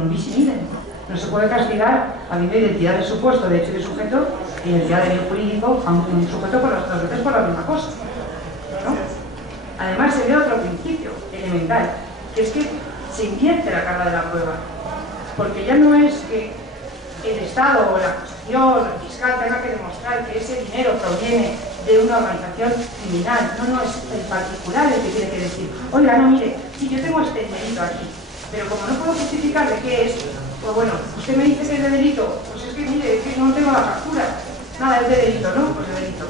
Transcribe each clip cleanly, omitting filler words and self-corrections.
non bis in idem. No se puede castigar habiendo identidad de supuesto, de hecho y de sujeto, y identidad de bien jurídico a un sujeto por las dos veces por la misma cosa, ¿no? Además, se ve otro principio elemental, que es que se invierte la carga de la prueba, porque ya no es que el Estado o la acusación o el fiscal tenga que demostrar que ese dinero proviene de una organización criminal. No, es el particular el que tiene que decir, oiga, no, mire, sí, yo tengo este delito aquí, pero como no puedo justificar de qué es, pues bueno, usted me dice que es de delito, pues es que mire, es que no tengo la factura. Nada, es de delito, ¿no? Pues de delito.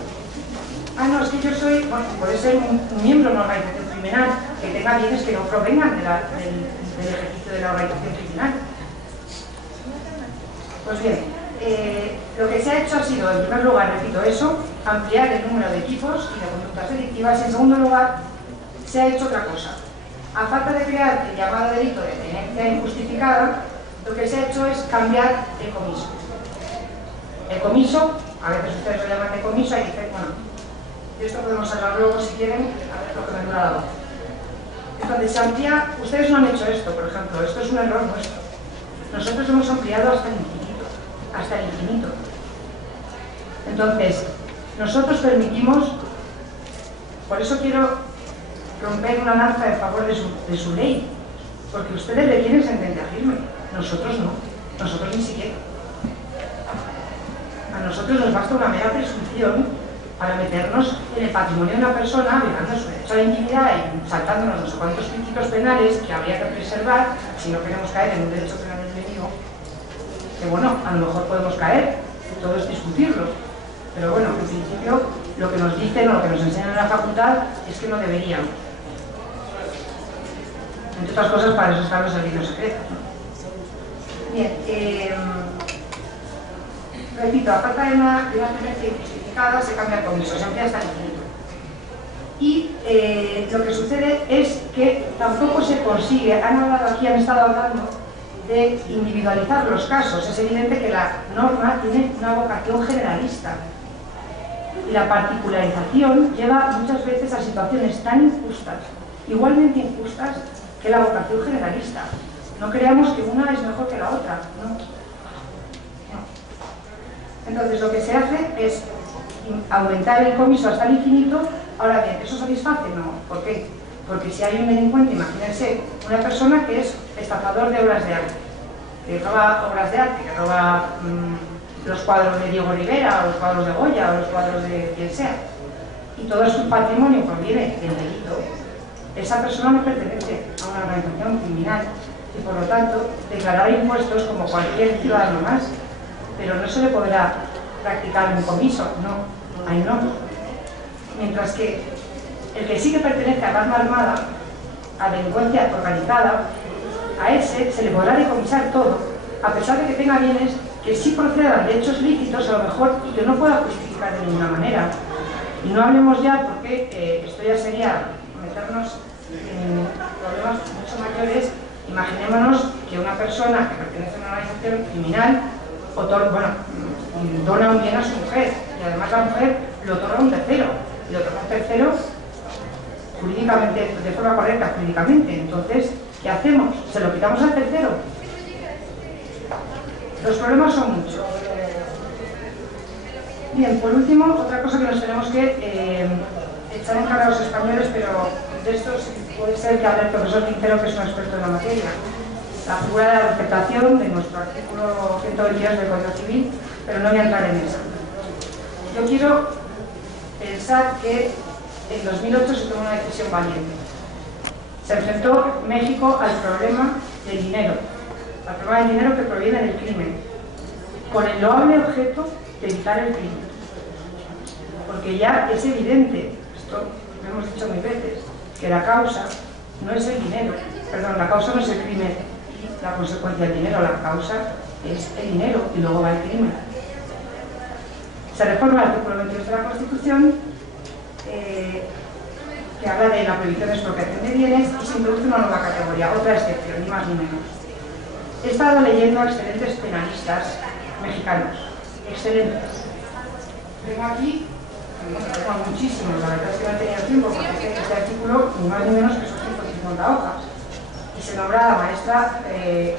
Ah, no, es que yo soy, bueno, puede ser un miembro de una organización criminal que tenga bienes que no provengan del ejercicio de la organización criminal. Pues bien, lo que se ha hecho ha sido, en primer lugar, repito eso, ampliar el número de equipos y de conductas delictivas, y en segundo lugar, se ha hecho otra cosa. A falta de crear el llamado delito de tenencia injustificada, lo que se ha hecho es cambiar el comiso. El comiso, a veces ustedes lo llaman de comiso, y dicen, bueno, de esto podemos hablar luego si quieren, a ver lo que me dura la voz. Entonces se amplía, ustedes no han hecho esto, por ejemplo, esto es un error nuestro. Nosotros hemos ampliado hasta el infinito, hasta el infinito. Entonces, nosotros permitimos, por eso quiero romper una lanza en favor de su ley, porque ustedes le quieren sentencia firme, nosotros no, nosotros ni siquiera. A nosotros nos basta una mera presunción para meternos en el patrimonio de una persona, violando su derecho a la intimidad y saltándonos no sé cuántos principios penales que habría que preservar si no queremos caer en un derecho penal enemigo, que bueno, a lo mejor podemos caer, todo es discutirlo, pero bueno, en principio lo que nos dicen o lo que nos enseñan en la facultad es que no deberíamos. Entre otras cosas, para eso están los servicios secretos, ¿no? Bien, repito, a falta de una tenencia injustificada se cambia el comiso, se amplía hasta el infinito. Y lo que sucede es que tampoco se consigue, han estado hablando de individualizar los casos. Es evidente que la norma tiene una vocación generalista y la particularización lleva muchas veces a situaciones tan injustas, igualmente injustas, que la vocación generalista. No creamos que una es mejor que la otra, no. Entonces lo que se hace es aumentar el comiso hasta el infinito. Ahora bien, ¿eso satisface? No. ¿Por qué? Porque si hay un delincuente, imagínense, una persona que es estafador de obras de arte, que roba obras de arte, que roba los cuadros de Diego Rivera, o los cuadros de Goya, o los cuadros de quien sea, y todo su patrimonio proviene del delito, esa persona no pertenece a una organización criminal y por lo tanto declarará impuestos como cualquier ciudadano más, pero no se le podrá practicar un comiso, no, ahí no. Mientras que el que sí que pertenece a arma armada, a delincuencia organizada, a ese se le podrá decomisar todo, a pesar de que tenga bienes que sí procedan de hechos lícitos a lo mejor y que no pueda justificar de ninguna manera. Y no hablemos ya, porque esto ya sería meternos en problemas mucho mayores. Imaginémonos que una persona que pertenece a una organización criminal dona un bien a su mujer y además la mujer lo otorga a un tercero y lo otorga a un tercero jurídicamente, de forma correcta jurídicamente. Entonces, ¿qué hacemos? ¿Se lo quitamos al tercero? Los problemas son muchos. Bien, por último, otra cosa que nos tenemos que echar en cara a los españoles, pero de esto puede ser que hable el profesor Quintero, que es un experto en la materia. La figura de la respetación de nuestro artículo 122 del Código Civil, pero no voy a entrar en eso. Yo quiero pensar que en 2008 se tomó una decisión valiente. Se enfrentó México al problema del dinero, al problema del dinero que proviene del crimen, con el loable objeto de evitar el crimen. Porque ya es evidente, esto lo hemos dicho mil veces, que la causa no es el dinero, perdón, la causa no es el crimen y la consecuencia del dinero, la causa es el dinero y luego va el crimen. Se reforma el artículo 22 de la Constitución, que habla de la prohibición de expropiación de bienes, y se introduce una nueva categoría, otra excepción, ni más ni menos. He estado leyendo a excelentes penalistas mexicanos, excelentes. Tengo aquí, tengo muchísimos, la verdad es que no he tenido tiempo, porque este artículo, ni más ni menos que son 150 hojas. y se nombra a la maestra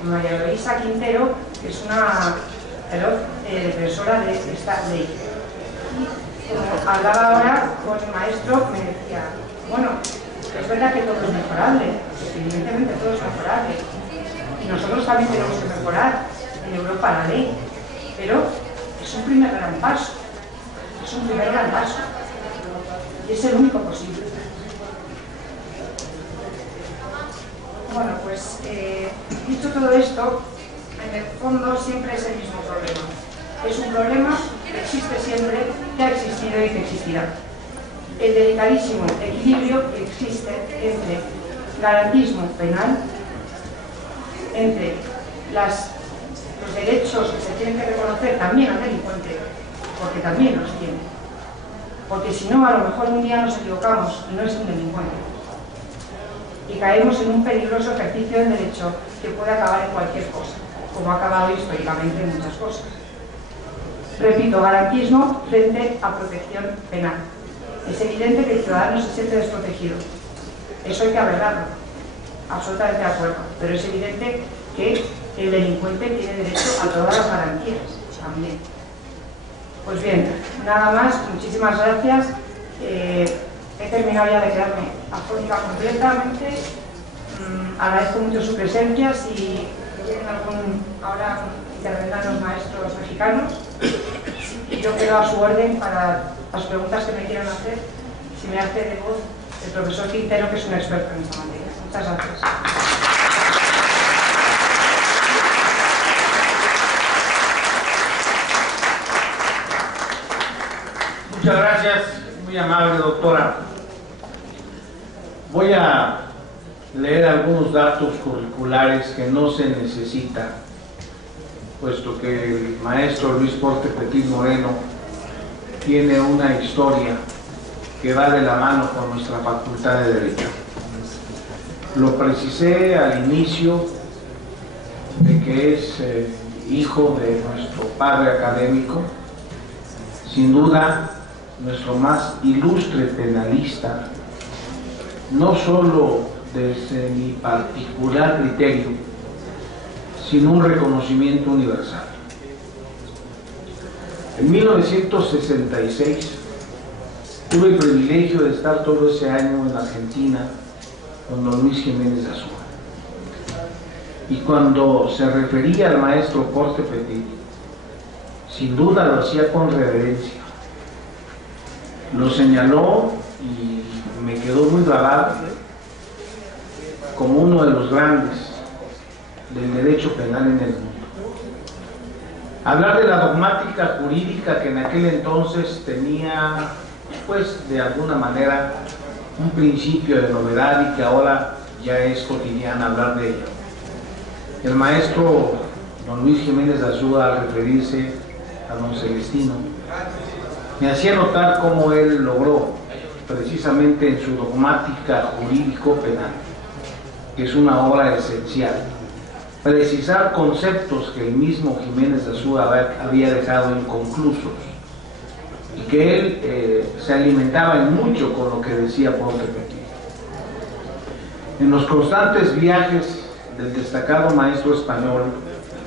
María Luisa Quintero, que es una defensora de esta ley. Y como hablaba ahora con el maestro, me decía, bueno, es verdad que todo es mejorable, evidentemente todo es mejorable, y nosotros también tenemos que mejorar en Europa la ley, pero es un primer gran paso, es un primer gran paso, y es el único posible. Bueno, pues dicho todo esto, en el fondo siempre es el mismo problema. Es un problema que existe siempre, que ha existido y que existirá. El delicadísimo equilibrio que existe entre garantismo penal, entre los derechos que se tienen que reconocer también al delincuente, porque también los tiene. Porque si no, a lo mejor un día nos equivocamos y no es un delincuente. Y caemos en un peligroso ejercicio del derecho que puede acabar en cualquier cosa, como ha acabado históricamente en muchas cosas. Repito, garantismo frente a protección penal. Es evidente que el ciudadano se siente desprotegido. Eso hay que arreglarlo. Absolutamente de acuerdo. Pero es evidente que el delincuente tiene derecho a todas las garantías también. Pues bien, nada más. Muchísimas gracias. He terminado ya de quedarme afónica completamente. Agradezco mucho su presencia. Si tienen ahora intervendrán los maestros mexicanos. Y yo quedo a su orden para las preguntas que me quieran hacer. Si me hace de voz el profesor Quintero, que es un experto en esta materia. Muchas gracias. Muchas gracias, muy amable doctora. Voy a leer algunos datos curriculares que no se necesitan, puesto que el maestro Luis Porte Petit Moreno tiene una historia que va de la mano con nuestra Facultad de Derecho. Lo precisé al inicio de que es hijo de nuestro padre académico, sin duda nuestro más ilustre penalista, no solo desde mi particular criterio, sino un reconocimiento universal. En 1966 tuve el privilegio de estar todo ese año en Argentina con don Luis Jiménez de Azúa. Y cuando se refería al maestro Porte Petit, sin duda lo hacía con reverencia. Lo señaló y me quedó muy grabado como uno de los grandes del derecho penal en el mundo. Hablar de la dogmática jurídica que en aquel entonces tenía, pues, de alguna manera, un principio de novedad y que ahora ya es cotidiana hablar de ella. El maestro don Luis Jiménez de Azúa, al referirse a don Celestino, me hacía notar cómo él logró, precisamente en su dogmática jurídico-penal, que es una obra esencial, precisar conceptos que el mismo Jiménez de Azúa había dejado inconclusos y que él se alimentaba en mucho con lo que decía Porte Petit. En los constantes viajes del destacado maestro español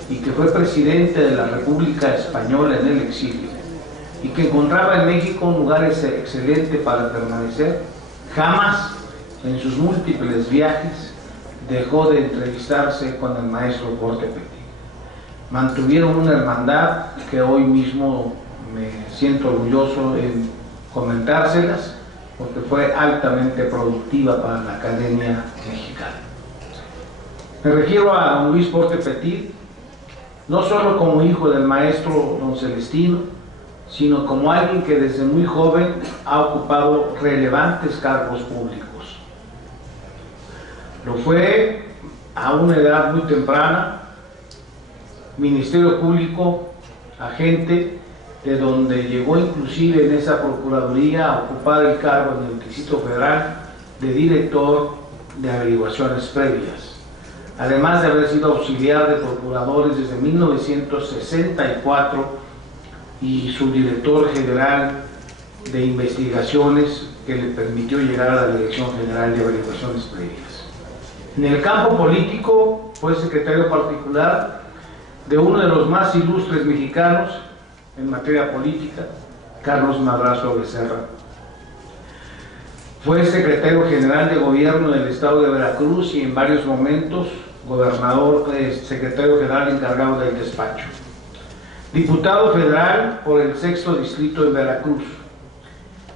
y que fue presidente de la República Española en el exilio y que encontraba en México un lugar excelente para permanecer, jamás en sus múltiples viajes dejó de entrevistarse con el maestro Porte Petit. Mantuvieron una hermandad que hoy mismo me siento orgulloso en comentárselas, porque fue altamente productiva para la Academia Mexicana. Me refiero a don Luis Porte Petit, no solo como hijo del maestro don Celestino, sino como alguien que desde muy joven ha ocupado relevantes cargos públicos. Lo fue a una edad muy temprana, Ministerio Público, agente, de donde llegó inclusive en esa Procuraduría a ocupar el cargo en el Distrito Federal de director de averiguaciones previas, además de haber sido auxiliar de procuradores desde 1964 y subdirector general de investigaciones que le permitió llegar a la Dirección General de Averiguaciones Previas. En el campo político fue secretario particular de uno de los más ilustres mexicanos en materia política, Carlos Madrazo Becerra. Fue secretario general de gobierno del estado de Veracruz y en varios momentos gobernador, secretario general encargado del despacho. Diputado federal por el 6º distrito de Veracruz.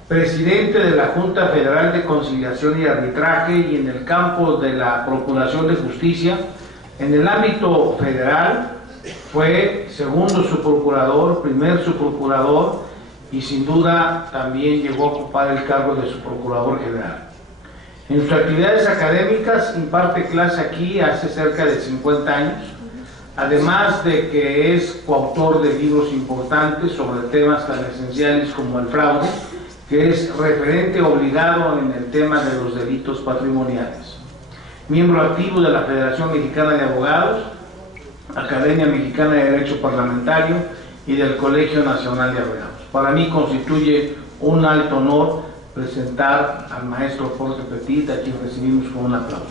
Presidente de la Junta Federal de Conciliación y Arbitraje, y en el campo de la Procuración de Justicia, en el ámbito federal, fue segundo subprocurador, primer subprocurador, y sin duda también llegó a ocupar el cargo de subprocurador general. En sus actividades académicas imparte clase aquí hace cerca de 50 años, además de que es coautor de libros importantes sobre temas tan esenciales como el fraude, que es referente obligado en el tema de los delitos patrimoniales. Miembro activo de la Federación Mexicana de Abogados, Academia Mexicana de Derecho Parlamentario y del Colegio Nacional de Abogados. Para mí constituye un alto honor presentar al maestro Jorge Petit, a quien recibimos con un aplauso.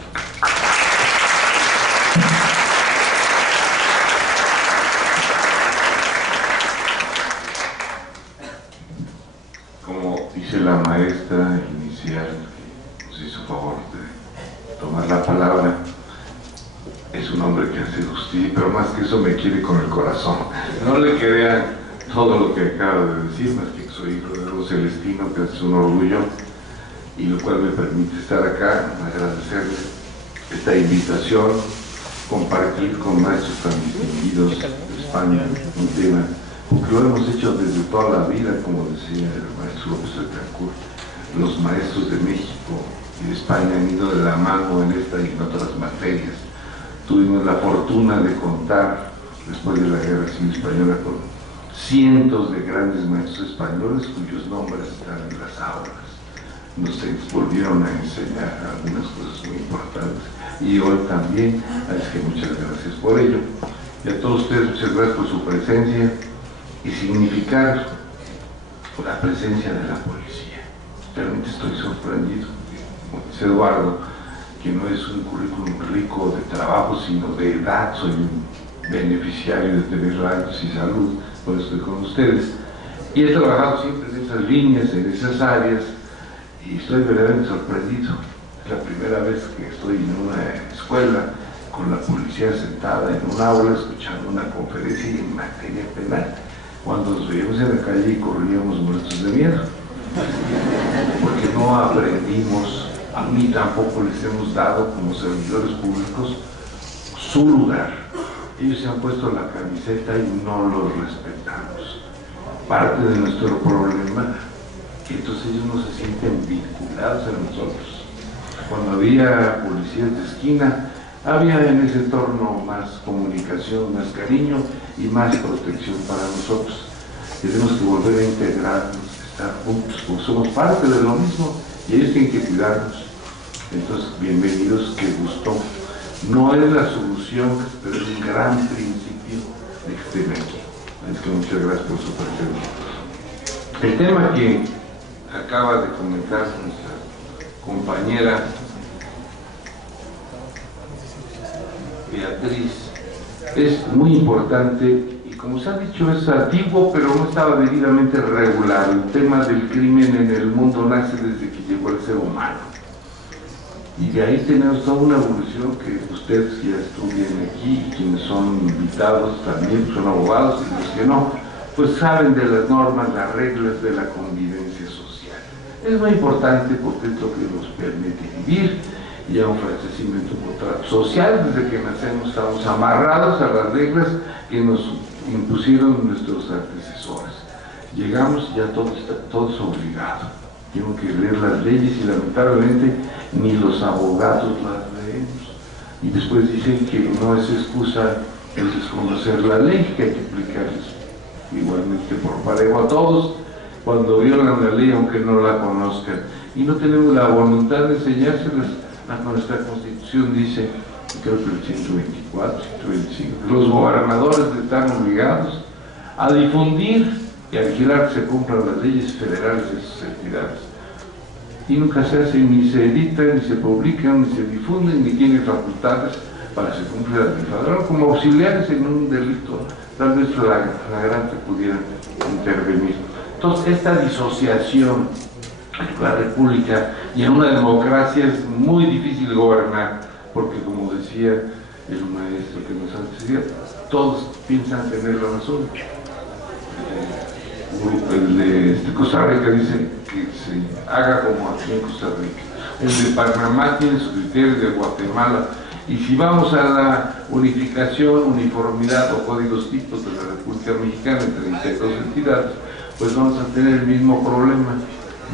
Como dice la maestra inicial, que nos hizo favor de tomar la palabra, es un hombre que hace justicia, pero más que eso me quiere con el corazón. No le crean todo lo que acaba de decir, más que soy hijo de Diego Celestino, que es un orgullo, y lo cual me permite estar acá, agradecerle esta invitación, compartir con maestros tan distinguidos de España un tema, porque lo hemos hecho desde toda la vida, como decía el maestro López Betancourt. Los maestros de México y de España han ido de la mano en esta y en otras materias. Tuvimos la fortuna de contar, después de la Guerra Civil Española, con cientos de grandes maestros españoles cuyos nombres están en las aulas. Nos volvieron a enseñar algunas cosas muy importantes, y hoy también, así que muchas gracias por ello. Y a todos ustedes muchas gracias por su presencia y significar la presencia de la policía. Realmente estoy sorprendido, como dice Eduardo, que no es un currículum rico de trabajo, sino de edad. Soy un beneficiario de tener años y salud, por eso estoy con ustedes. Y he trabajado siempre en esas líneas, en esas áreas, y estoy verdaderamente sorprendido. Es la primera vez que estoy en una escuela con la policía sentada en un aula escuchando una conferencia en materia penal, cuando nos veíamos en la calle y corríamos muertos de miedo, porque no aprendimos ni tampoco les hemos dado como servidores públicos su lugar. Ellos se han puesto la camiseta y no los respetamos. Parte de nuestro problema, que entonces ellos no se sienten vinculados a nosotros. Cuando había policías de esquina, había en ese entorno más comunicación, más cariño y más protección para nosotros. Tenemos que volver a integrarnos, estar juntos, porque somos parte de lo mismo y ellos tienen que cuidarnos. Entonces, bienvenidos, qué gusto. No es la solución, pero es un gran principio de que estén aquí. Así que muchas gracias por su presencia. El tema que acaba de comentar nuestra compañera Beatriz es muy importante y, como se ha dicho, es antiguo, pero no estaba debidamente regulado. El tema del crimen en el mundo nace desde que llegó el ser humano. Y de ahí tenemos toda una evolución que ustedes que ya estudian aquí, y quienes son invitados también, son abogados, y los que no, pues saben de las normas, las reglas de la convivencia social. Es muy importante porque es lo que nos permite vivir y a un ofrecimiento social. Desde que nacemos estamos amarrados a las reglas que nos impusieron nuestros antecesores. Llegamos y ya todo es obligado. Tengo que leer las leyes y lamentablemente ni los abogados las leemos. Y después dicen que no es excusa el desconocer la ley, que hay que aplicarles igualmente por parejo a todos cuando violan la ley, aunque no la conozcan. Y no tenemos la voluntad de enseñárselas. Nuestra Constitución dice, creo que el 124, 125, los gobernadores están obligados a difundir y a vigilar que se cumplan las leyes federales de sus entidades. y nunca se hace, ni se editan, ni se publican, ni se difunden, ni tienen facultades para que se cumpla la ley. Como auxiliares en un delito, tal vez flagrante pudieran intervenir. Entonces, esta disociación en la república y en una democracia es muy difícil gobernar, porque como decía el maestro que nos antecedía, todos piensan tener la razón. El de Costa Rica dice que se haga como aquí en Costa Rica. El de Panamá tiene sus criterios, de Guatemala. Y si vamos a la unificación, uniformidad o códigos tipos de la República Mexicana en 32 entidades, pues vamos a tener el mismo problema.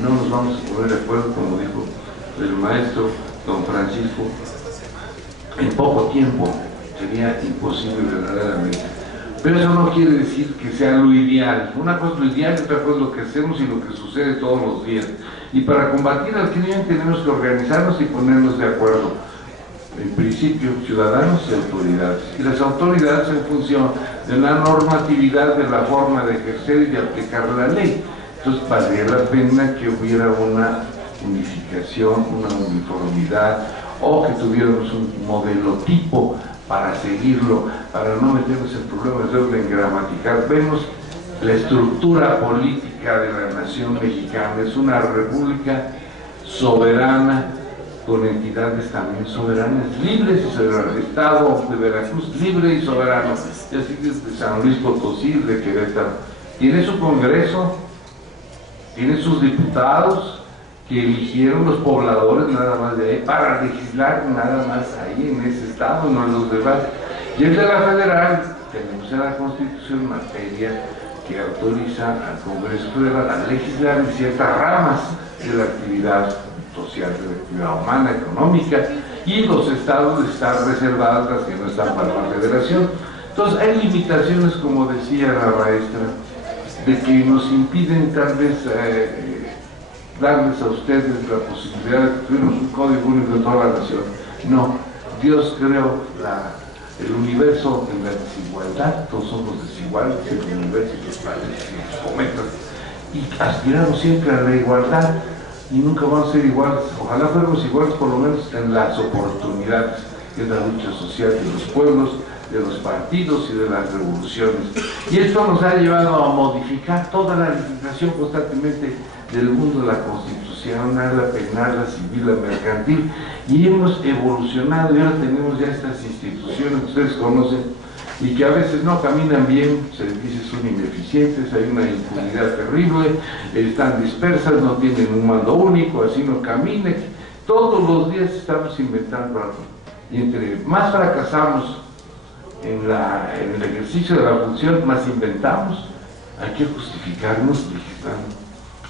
No nos vamos a poner de acuerdo, como dijo el maestro don Francisco, en poco tiempo. Sería imposible verdaderamente. Pero eso no quiere decir que sea lo ideal. Una cosa es lo ideal y otra cosa es lo que hacemos y lo que sucede todos los días. Y para combatir al crimen tenemos que organizarnos y ponernos de acuerdo. En principio, ciudadanos y autoridades. Y las autoridades en función de la normatividad, de la forma de ejercer y de aplicar la ley. Entonces, valdría la pena que hubiera una unificación, una uniformidad, o que tuviéramos un modelo tipo para seguirlo, para no meternos en problemas de orden gramatical. Vemos la estructura política de la nación mexicana, es una república soberana, con entidades también soberanas, libres y soberanas. Estado de Veracruz, libre y soberano, y así de San Luis Potosí, de Querétaro. Tiene su Congreso, tiene sus diputados, que eligieron los pobladores nada más de ahí, para legislar nada más ahí en ese estado, no en los demás. Y el de la federal, tenemos en la Constitución materia que autoriza al Congreso Federal a legislar en ciertas ramas de la actividad social, de la actividad humana, económica, y los estados están reservados, las que no están para la federación. Entonces hay limitaciones, como decía la maestra, de que nos impiden tal vez darles a ustedes la posibilidad de que tuviéramos un código único de toda la nación. No, Dios creó el universo en la desigualdad, todos somos desiguales, el universo y los planetas y los cometas, y aspiramos siempre a la igualdad, y nunca vamos a ser iguales. Ojalá fuéramos iguales por lo menos en las oportunidades, en la lucha social de los pueblos, de los partidos y de las revoluciones. Y esto nos ha llevado a modificar toda la legislación constantemente del mundo de la constitucional, la penal, la civil, la mercantil, y hemos evolucionado y ahora tenemos ya estas instituciones que ustedes conocen y que a veces no caminan bien, servicios son ineficientes, hay una impunidad terrible, están dispersas, no tienen un mando único, así no camina. Todos los días estamos inventando algo, y entre más fracasamos en el ejercicio de la función, más inventamos. Hay que justificarnos legislando,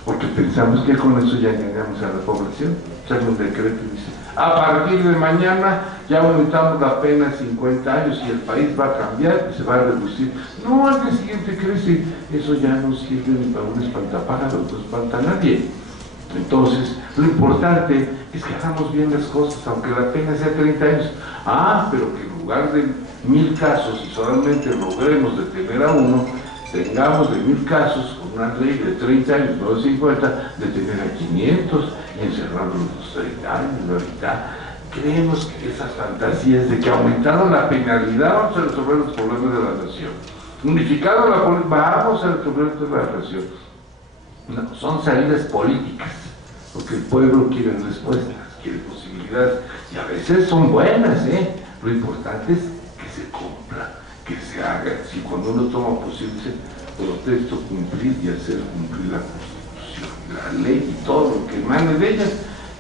porque pensamos que con eso ya engañamos a la población. Sale un decreto y dice, a partir de mañana ya aumentamos la pena 50 años y el país va a cambiar y se va a reducir. No, al día siguiente crece. Eso ya no sirve ni para un espantapájaros, no espanta a nadie. Entonces, lo importante es que hagamos bien las cosas, aunque la pena sea 30 años. Pero que en lugar de 1000 casos y solamente logremos detener a uno, tengamos de 1000 casos con una ley de 30 años, no de 50, detener a 500 y encerrarlos los 30 años, la mitad. Creemos que esas fantasías de que aumentaron la penalidad vamos a resolver los problemas de la nación, unificando la política vamos a resolver la nación. No, son salidas políticas, porque el pueblo quiere respuestas, quiere posibilidades, y a veces son buenas, Lo importante es que se cumpla, que se haga. Si cuando uno toma posiciones, protesto cumplir y hacer cumplir la Constitución, la ley y todo lo que emane de ellas,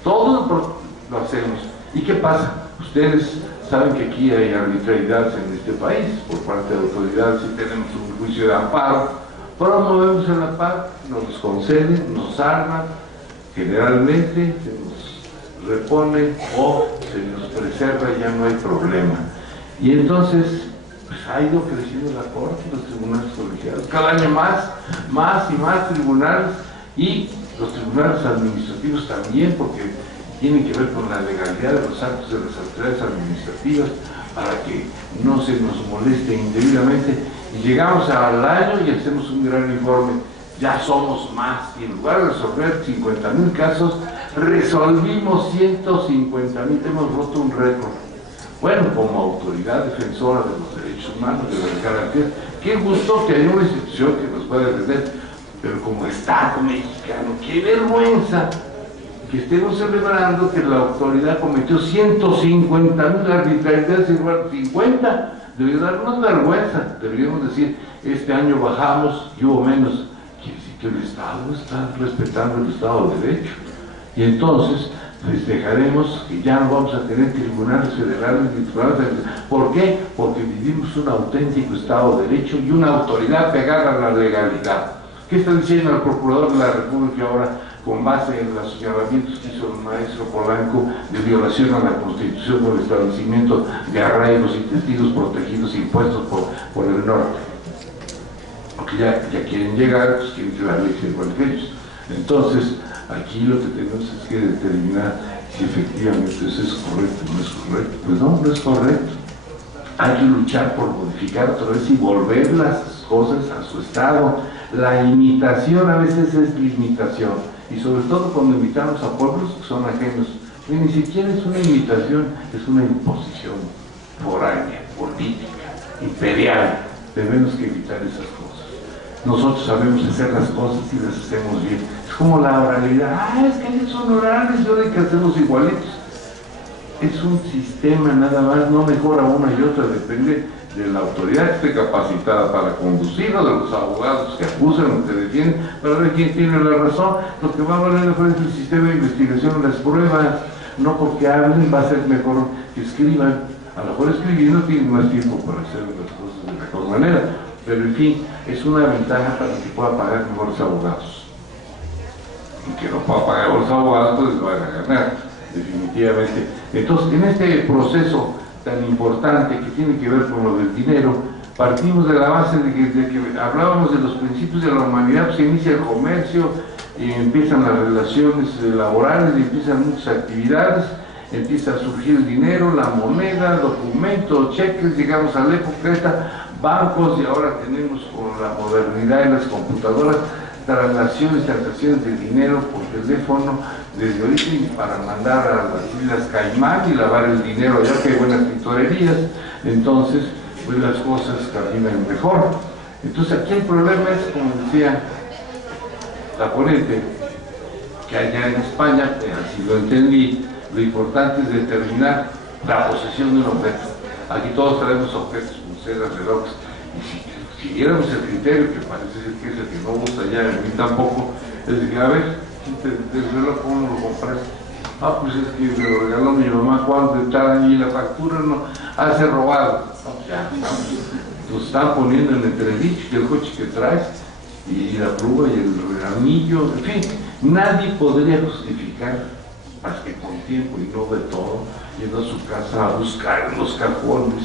todo lo hacemos. ¿Y qué pasa? Ustedes saben que aquí hay arbitrariedades en este país por parte de autoridades y tenemos un juicio de amparo. Promovemos el amparo, nos conceden, nos arman, generalmente se nos repone o se nos preserva y ya no hay problema. Y entonces pues ha ido creciendo la Corte, los tribunales colegiados, cada año más y más tribunales, y los tribunales administrativos también, porque tienen que ver con la legalidad de los actos de las autoridades administrativas para que no se nos moleste indebidamente. Y llegamos al año y hacemos un gran informe. Ya somos más, y en lugar de resolver 50,000 casos, resolvimos 150,000, hemos roto un récord. Bueno, como autoridad defensora de los derechos humanos, de las garantías, qué gusto que haya una institución que nos pueda defender, pero como Estado mexicano, qué vergüenza que estemos celebrando que la autoridad cometió 150,000 arbitrariedades, igual 50, debería darnos vergüenza, deberíamos decir, este año bajamos y hubo menos, quiere decir que el Estado está respetando el Estado de Derecho, y entonces festejaremos que ya no vamos a tener tribunales federales ni tribunales federales. ¿Por qué? Porque vivimos un auténtico Estado de Derecho y una autoridad pegada a la legalidad. ¿Qué está diciendo el Procurador de la República ahora, con base en los señalamientos que hizo el maestro Polanco de violación a la Constitución por el establecimiento de arraigos y testigos protegidos impuestos por el norte? Porque ya quieren llegar, pues quieren que la ley sea igual que ellos. Entonces, aquí lo que tenemos es que determinar si efectivamente eso es correcto o no es correcto. Pues no, no es correcto. Hay que luchar por modificar otra vez y volver las cosas a su estado. La imitación a veces es limitación, y sobre todo cuando imitamos a pueblos que son ajenos. Y ni siquiera es una imitación, es una imposición foránea, política, imperial. Debemos que evitar esas cosas. Nosotros sabemos hacer las cosas y las hacemos bien. Es como la oralidad. Es que ellos son orales y ahora hay que hacerlos igualitos. Es un sistema nada más, no mejora una y otra, depende de la autoridad que esté capacitada para conducirlo, de los abogados que acusan o que defienden, para ver quién tiene la razón. Lo que va a valer la frente el sistema de investigación, las pruebas, no porque hablen va a ser mejor que escriban. A lo mejor escribiendo tienen más tiempo para hacer las cosas de mejor manera, pero en fin, es una ventaja para que pueda pagar mejores abogados. Y que no pueda pagar mejores abogados, pues van a ganar, definitivamente. Entonces, en este proceso tan importante que tiene que ver con lo del dinero, partimos de la base de que hablábamos de los principios de la humanidad, pues se inicia el comercio, y empiezan las relaciones laborales, y empiezan muchas actividades, empieza a surgir el dinero, la moneda, documentos, cheques, llegamos a la época esta, bancos, y ahora tenemos con la modernidad en las computadoras, transacciones de dinero por teléfono desde origen para mandar a las Islas Caimán y lavar el dinero, ya que hay buenas tintorerías, entonces pues las cosas caminan mejor. Entonces aquí el problema es, como decía la ponente, que allá en España, así lo entendí, lo importante es determinar la posesión de un objeto. Aquí todos traemos objetos, pulseras, relojes, y si siguiéramos el criterio, que parece ser que es el que no gusta ya, a mí tampoco, es de que, a ver, el reloj, ¿cómo lo compraste? Pues es que me lo regaló mi mamá cuando está allí la factura, no, se robado. Ya, nos están poniendo en entredicho que el coche que traes, y la pluma y el anillo, en fin, nadie podría justificar, más que con tiempo y no de todo, yendo a su casa a buscar en los cajones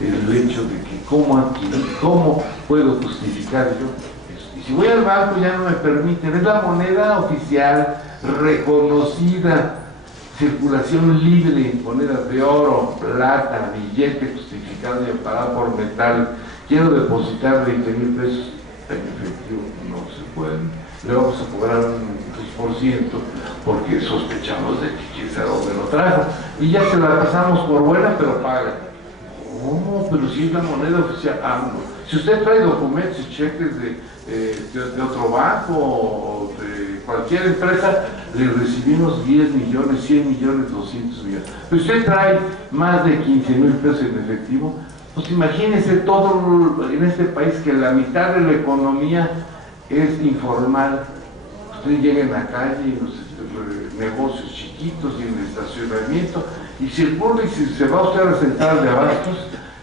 el hecho de que cómo puedo justificar yo eso. Y si voy al banco ya no me permiten, es la moneda oficial, reconocida, circulación libre, monedas de oro, plata, billete justificado y amparado por metal. Quiero depositar 20,000 pesos en efectivo, no se pueden. Le vamos a cobrar un 2% porque sospechamos de que quién sabe dónde lo trajo. Y ya se la pasamos por buena, pero paga. ¿Cómo? Pero si es la moneda oficial. No. Si usted trae documentos y cheques de otro banco o de cualquier empresa, le recibimos 10 millones, 100 millones, 200 millones. Pero usted trae más de 15,000 pesos en efectivo, pues imagínese todo en este país que la mitad de la economía es informal. Usted llega en la calle, en los negocios chiquitos y en el estacionamiento, y circula, y si se va usted a la central de abastos,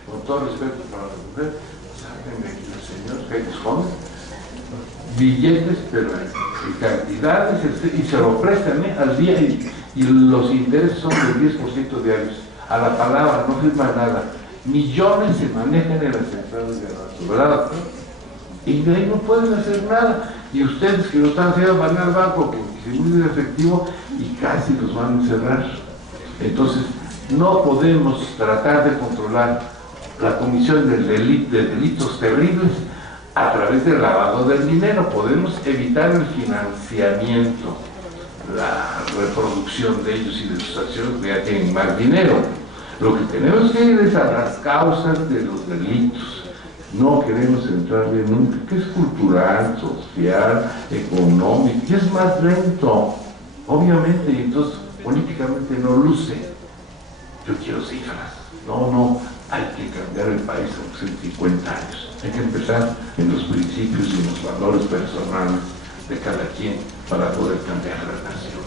con todo respeto para la mujer, sáquenme aquí el señor, que hay esconde billetes, pero en cantidades, y se lo prestan al día, y los intereses son del 10% diarios, a la palabra, no firma nada. Millones se manejan en las centrales de abastos, ¿verdad? Y de ahí no pueden hacer nada. Y ustedes que lo están haciendo van al banco con 15,000 de efectivo y casi los van a encerrar. Entonces, no podemos tratar de controlar la comisión de delitos terribles a través del lavado del dinero. Podemos evitar el financiamiento, la reproducción de ellos y de sus acciones, porque ya tienen más dinero. Lo que tenemos que ir es a las causas de los delitos. No queremos entrarle nunca, que es cultural, social, económico, y es más lento, obviamente, y entonces políticamente no luce. Yo quiero cifras. No, hay que cambiar el país en 50 años. Hay que empezar en los principios y en los valores personales de cada quien para poder cambiar la nación.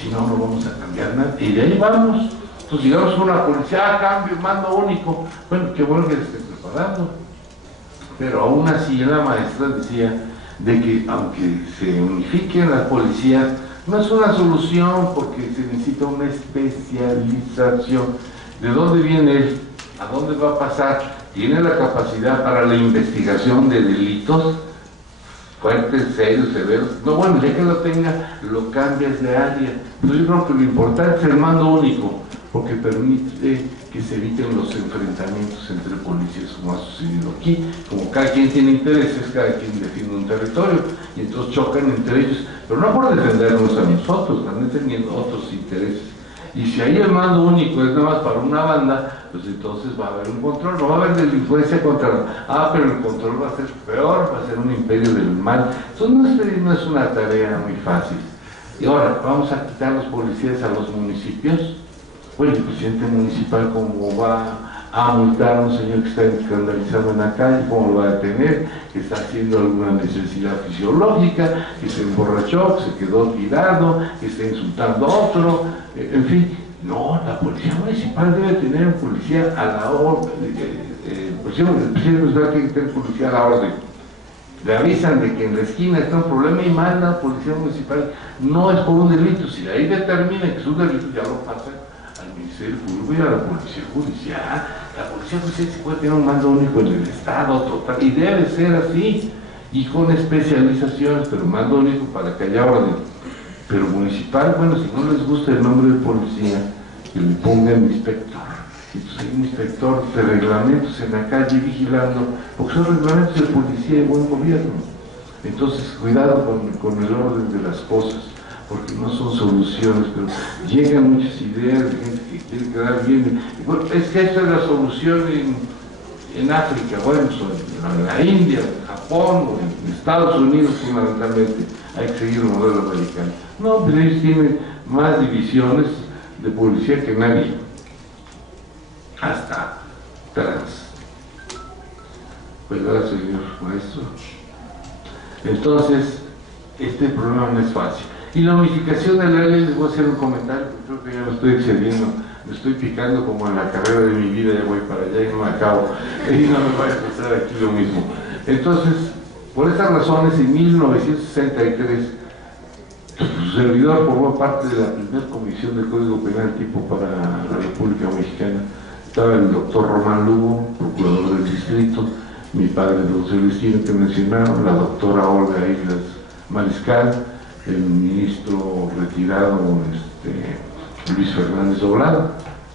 Si no, no vamos a cambiar nada. Y de ahí vamos. Entonces llegamos con una policía, cambio, mando único. Bueno, qué bueno que se esté preparando. Pero aún así la maestra decía de que aunque se unifiquen las policías, no es una solución porque se necesita una especialización. ¿De dónde viene él? ¿A dónde va a pasar? ¿Tiene la capacidad para la investigación de delitos fuertes, serios, severos? No, bueno, ya que lo tenga, lo cambias de área. Entonces yo creo que lo importante es el mando único, porque permite que se eviten los enfrentamientos entre policías, como ha sucedido aquí. Como cada quien tiene intereses, cada quien defiende un territorio, y entonces chocan entre ellos, pero no por defendernos a nosotros, están defendiendo otros intereses. Y si ahí el mando único es nada más para una banda, pues entonces va a haber un control, no va a haber delincuencia contra... pero el control va a ser peor, va a ser un imperio del mal. Entonces no es una tarea muy fácil. Y ahora, ¿vamos a quitar los policías a los municipios? Bueno, el presidente municipal, ¿cómo va a multar a un señor que está escandalizado en la calle? ¿Cómo lo va a detener? Que está haciendo alguna necesidad fisiológica, que se emborrachó, que se quedó tirado, que está insultando a otro, en fin. No, la policía municipal debe tener un policía a la orden. El presidente municipal tiene que tener policía a la orden. Le avisan de que en la esquina está un problema y manda a policía municipal. No es por un delito, si ahí determina que es un delito, ya lo pasa al Ministerio Público y a la Policía Judicial. La Policía Judicial sí puede tener un mando único en el Estado total, y debe ser así, y con especializaciones, pero mando único para que haya orden. Pero municipal, bueno, si no les gusta el nombre de policía, que le pongan inspector. Entonces hay un inspector de reglamentos en la calle vigilando, porque son reglamentos de policía y buen gobierno. Entonces, cuidado con el orden de las cosas, porque no son soluciones, pero llegan muchas ideas de gente que quiere quedar bien. Bueno, es que esta es la solución en África, bueno, en la India, en Japón, o en Estados Unidos fundamentalmente, hay que seguir el modelo americano. No, pero ellos tienen más divisiones de policía que nadie, hasta trans. ¿Verdad, señor maestro? Entonces, este problema no es fácil. Y la unificación de la ley, les voy a hacer un comentario, porque creo que ya me estoy excediendo, me estoy picando como en la carrera de mi vida, ya voy para allá y no me acabo, y no me va a pasar aquí lo mismo. Entonces, por estas razones, en 1963, su servidor formó parte de la primera comisión del Código Penal tipo para la República Mexicana. Estaba el doctor Román Lugo, procurador del distrito, mi padre, don Celestino, que mencionaron, la doctora Olga Islas Mariscal, el ministro retirado Luis Fernández Doblado.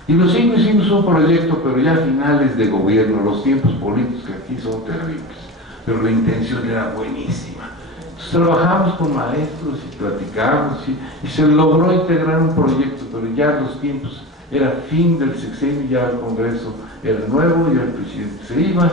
Y los cinco hicimos un proyecto, pero ya a finales de gobierno, los tiempos políticos que aquí son terribles, pero la intención era buenísima. Entonces trabajamos con maestros y platicamos y se logró integrar un proyecto, pero ya los tiempos, era fin del sexenio, ya el Congreso era nuevo, ya el presidente se iba,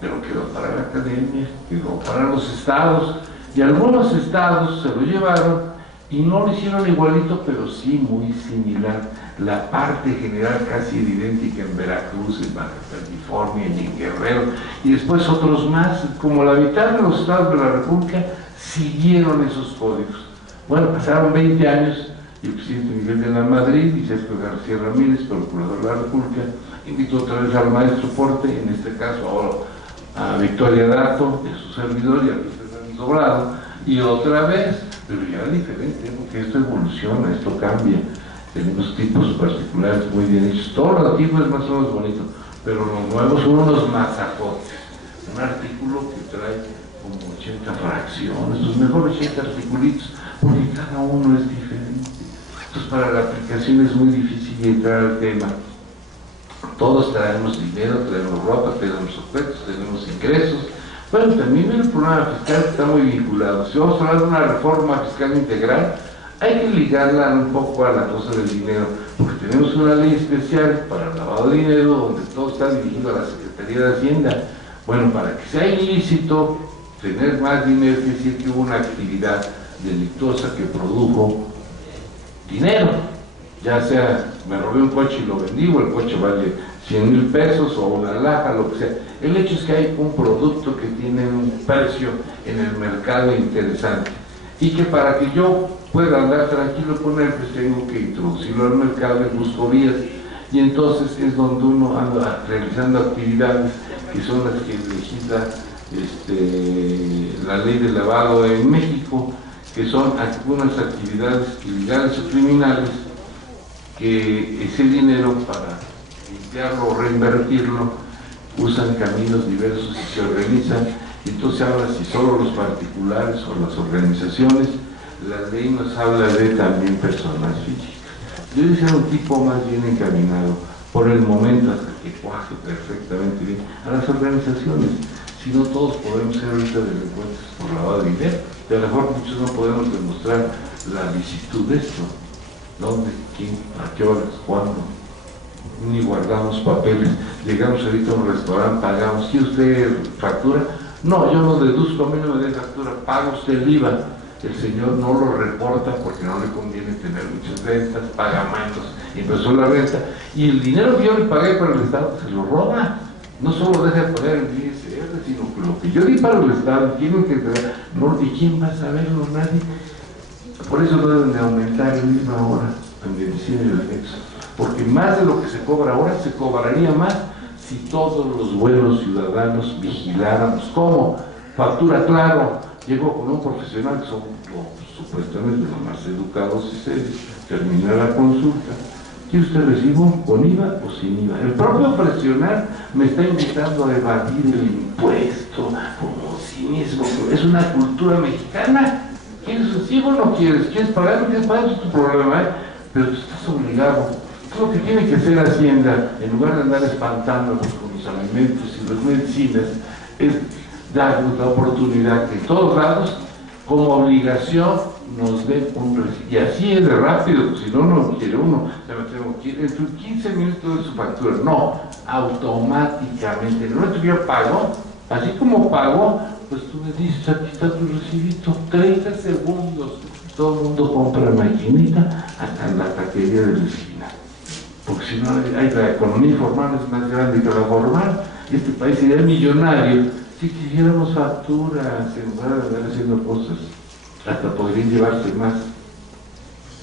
pero quedó para la academia, quedó para los estados, y algunos estados se lo llevaron y no lo hicieron igualito, pero sí muy similar. La parte general casi idéntica en Veracruz, en Baja California, y en Guerrero, y después otros más, como la mitad de los estados de la República siguieron esos códigos. Bueno, pasaron 20 años y el presidente Miguel de la Madrid y Sergio García Ramírez, procurador de la República, invitó otra vez al maestro Porte, en este caso ahora a Victoria Dato, de su servidor, y a Luis Fernández Doblado, y otra vez, pero ya diferente, porque esto evoluciona, esto cambia. Tenemos tipos particulares muy bien hechos, todo lo antiguo es más o menos bonito, pero los nuevos son unos mazacotes. Un artículo que trae como 80 fracciones, los mejores 80 articulitos, porque cada uno es diferente. Entonces para la aplicación es muy difícil entrar al tema. Todos traemos dinero, traemos ropa, tenemos objetos, tenemos ingresos. Bueno, también el problema fiscal está muy vinculado. Si vamos a hablar de una reforma fiscal integral, Hay que ligarla un poco a la cosa del dinero, porque tenemos una ley especial para el lavado de dinero donde todo está dirigido a la Secretaría de Hacienda. Bueno, para que sea ilícito tener más dinero, quiere decir que hubo una actividad delictuosa que produjo dinero, ya sea me robé un coche y lo vendí, o el coche vale 100,000 pesos, o una alhaja, lo que sea. El hecho es que hay un producto que tiene un precio en el mercado interesante, y que para que yo pueda andar tranquilo con él, pues tengo que introducirlo al mercado y busco vías, y entonces es donde uno anda realizando actividades que son las que legisla la ley de lavado en México, que son algunas actividades ilegales o criminales que ese dinero, para limpiarlo o reinvertirlo, usan caminos diversos y se organizan. Entonces habla si solo los particulares o las organizaciones. La ley nos habla de también personas físicas. Yo debe ser un tipo más bien encaminado por el momento, hasta que cuaje perfectamente bien, a las organizaciones. Si no, todos podemos ser ahorita delincuentes por lavado de dinero, y a lo mejor muchos no podemos demostrar la licitud de esto. ¿Dónde? ¿Quién? ¿A qué horas? ¿Cuándo? Ni guardamos papeles. Llegamos ahorita a un restaurante, pagamos. ¿Quiere usted factura? No, yo no deduzco, a mí no me dé factura, paga usted el IVA. El señor no lo reporta porque no le conviene tener muchas rentas, paga menos, empezó la renta, y el dinero que yo le pagué para el Estado se lo roba. No solo deja de pagar el ISR, sino que lo que yo di para el Estado tienen que tener, no, ¿y quién va a saberlo? Nadie. Por eso deben de aumentar el IVA ahora en medicina y anexo, porque más de lo que se cobra ahora se cobraría más si todos los buenos ciudadanos vigiláramos. ¿Cómo? Factura, claro. Llego con un profesional que son supuestamente los más educados y serios, termina la consulta. ¿Quiere usted recibo con IVA o sin IVA? El propio profesional me está invitando a evadir el impuesto como cinismo. Es una cultura mexicana. ¿Quieres recibo o no quieres? ¿Quieres pagar o no quieres pagar? Eso es tu problema, ¿eh? Pero tú estás obligado. Es lo que tiene que hacer Hacienda, en lugar de andar espantándonos con los alimentos y las medicinas, es darnos la oportunidad que en todos lados, como obligación, nos den un recibo. Y así es de rápido, si no, no quiere uno. Se me tengo que ir entre 15 minutos de su factura. No, automáticamente. En el momento que yo pago, así como pago, pues tú me dices, aquí está tu recibito, 30 segundos. Todo el mundo compra maquinita hasta en la taquería de la esquina. Porque si no, la economía informal es más grande que la formal. Este país sería millonario si quisiéramos facturas en lugar de andar haciendo cosas. Hasta podrían llevarse más,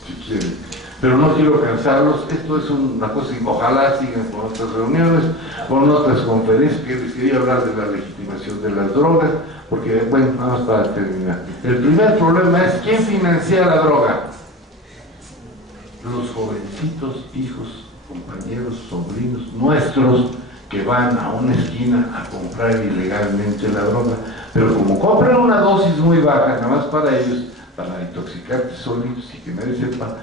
si quieren. Pero no quiero cansarlos. Esto es una cosa, y ojalá sigan con otras reuniones, con otras conferencias, que les quería hablar de la legitimación de las drogas, porque, bueno, nada más para terminar. El primer problema es ¿quién financia la droga? Los jovencitos, hijos, compañeros, sobrinos nuestros, que van a una esquina a comprar ilegalmente la droga, pero como compran una dosis muy baja, nada más para ellos, para intoxicarte solitos y que nadie sepa,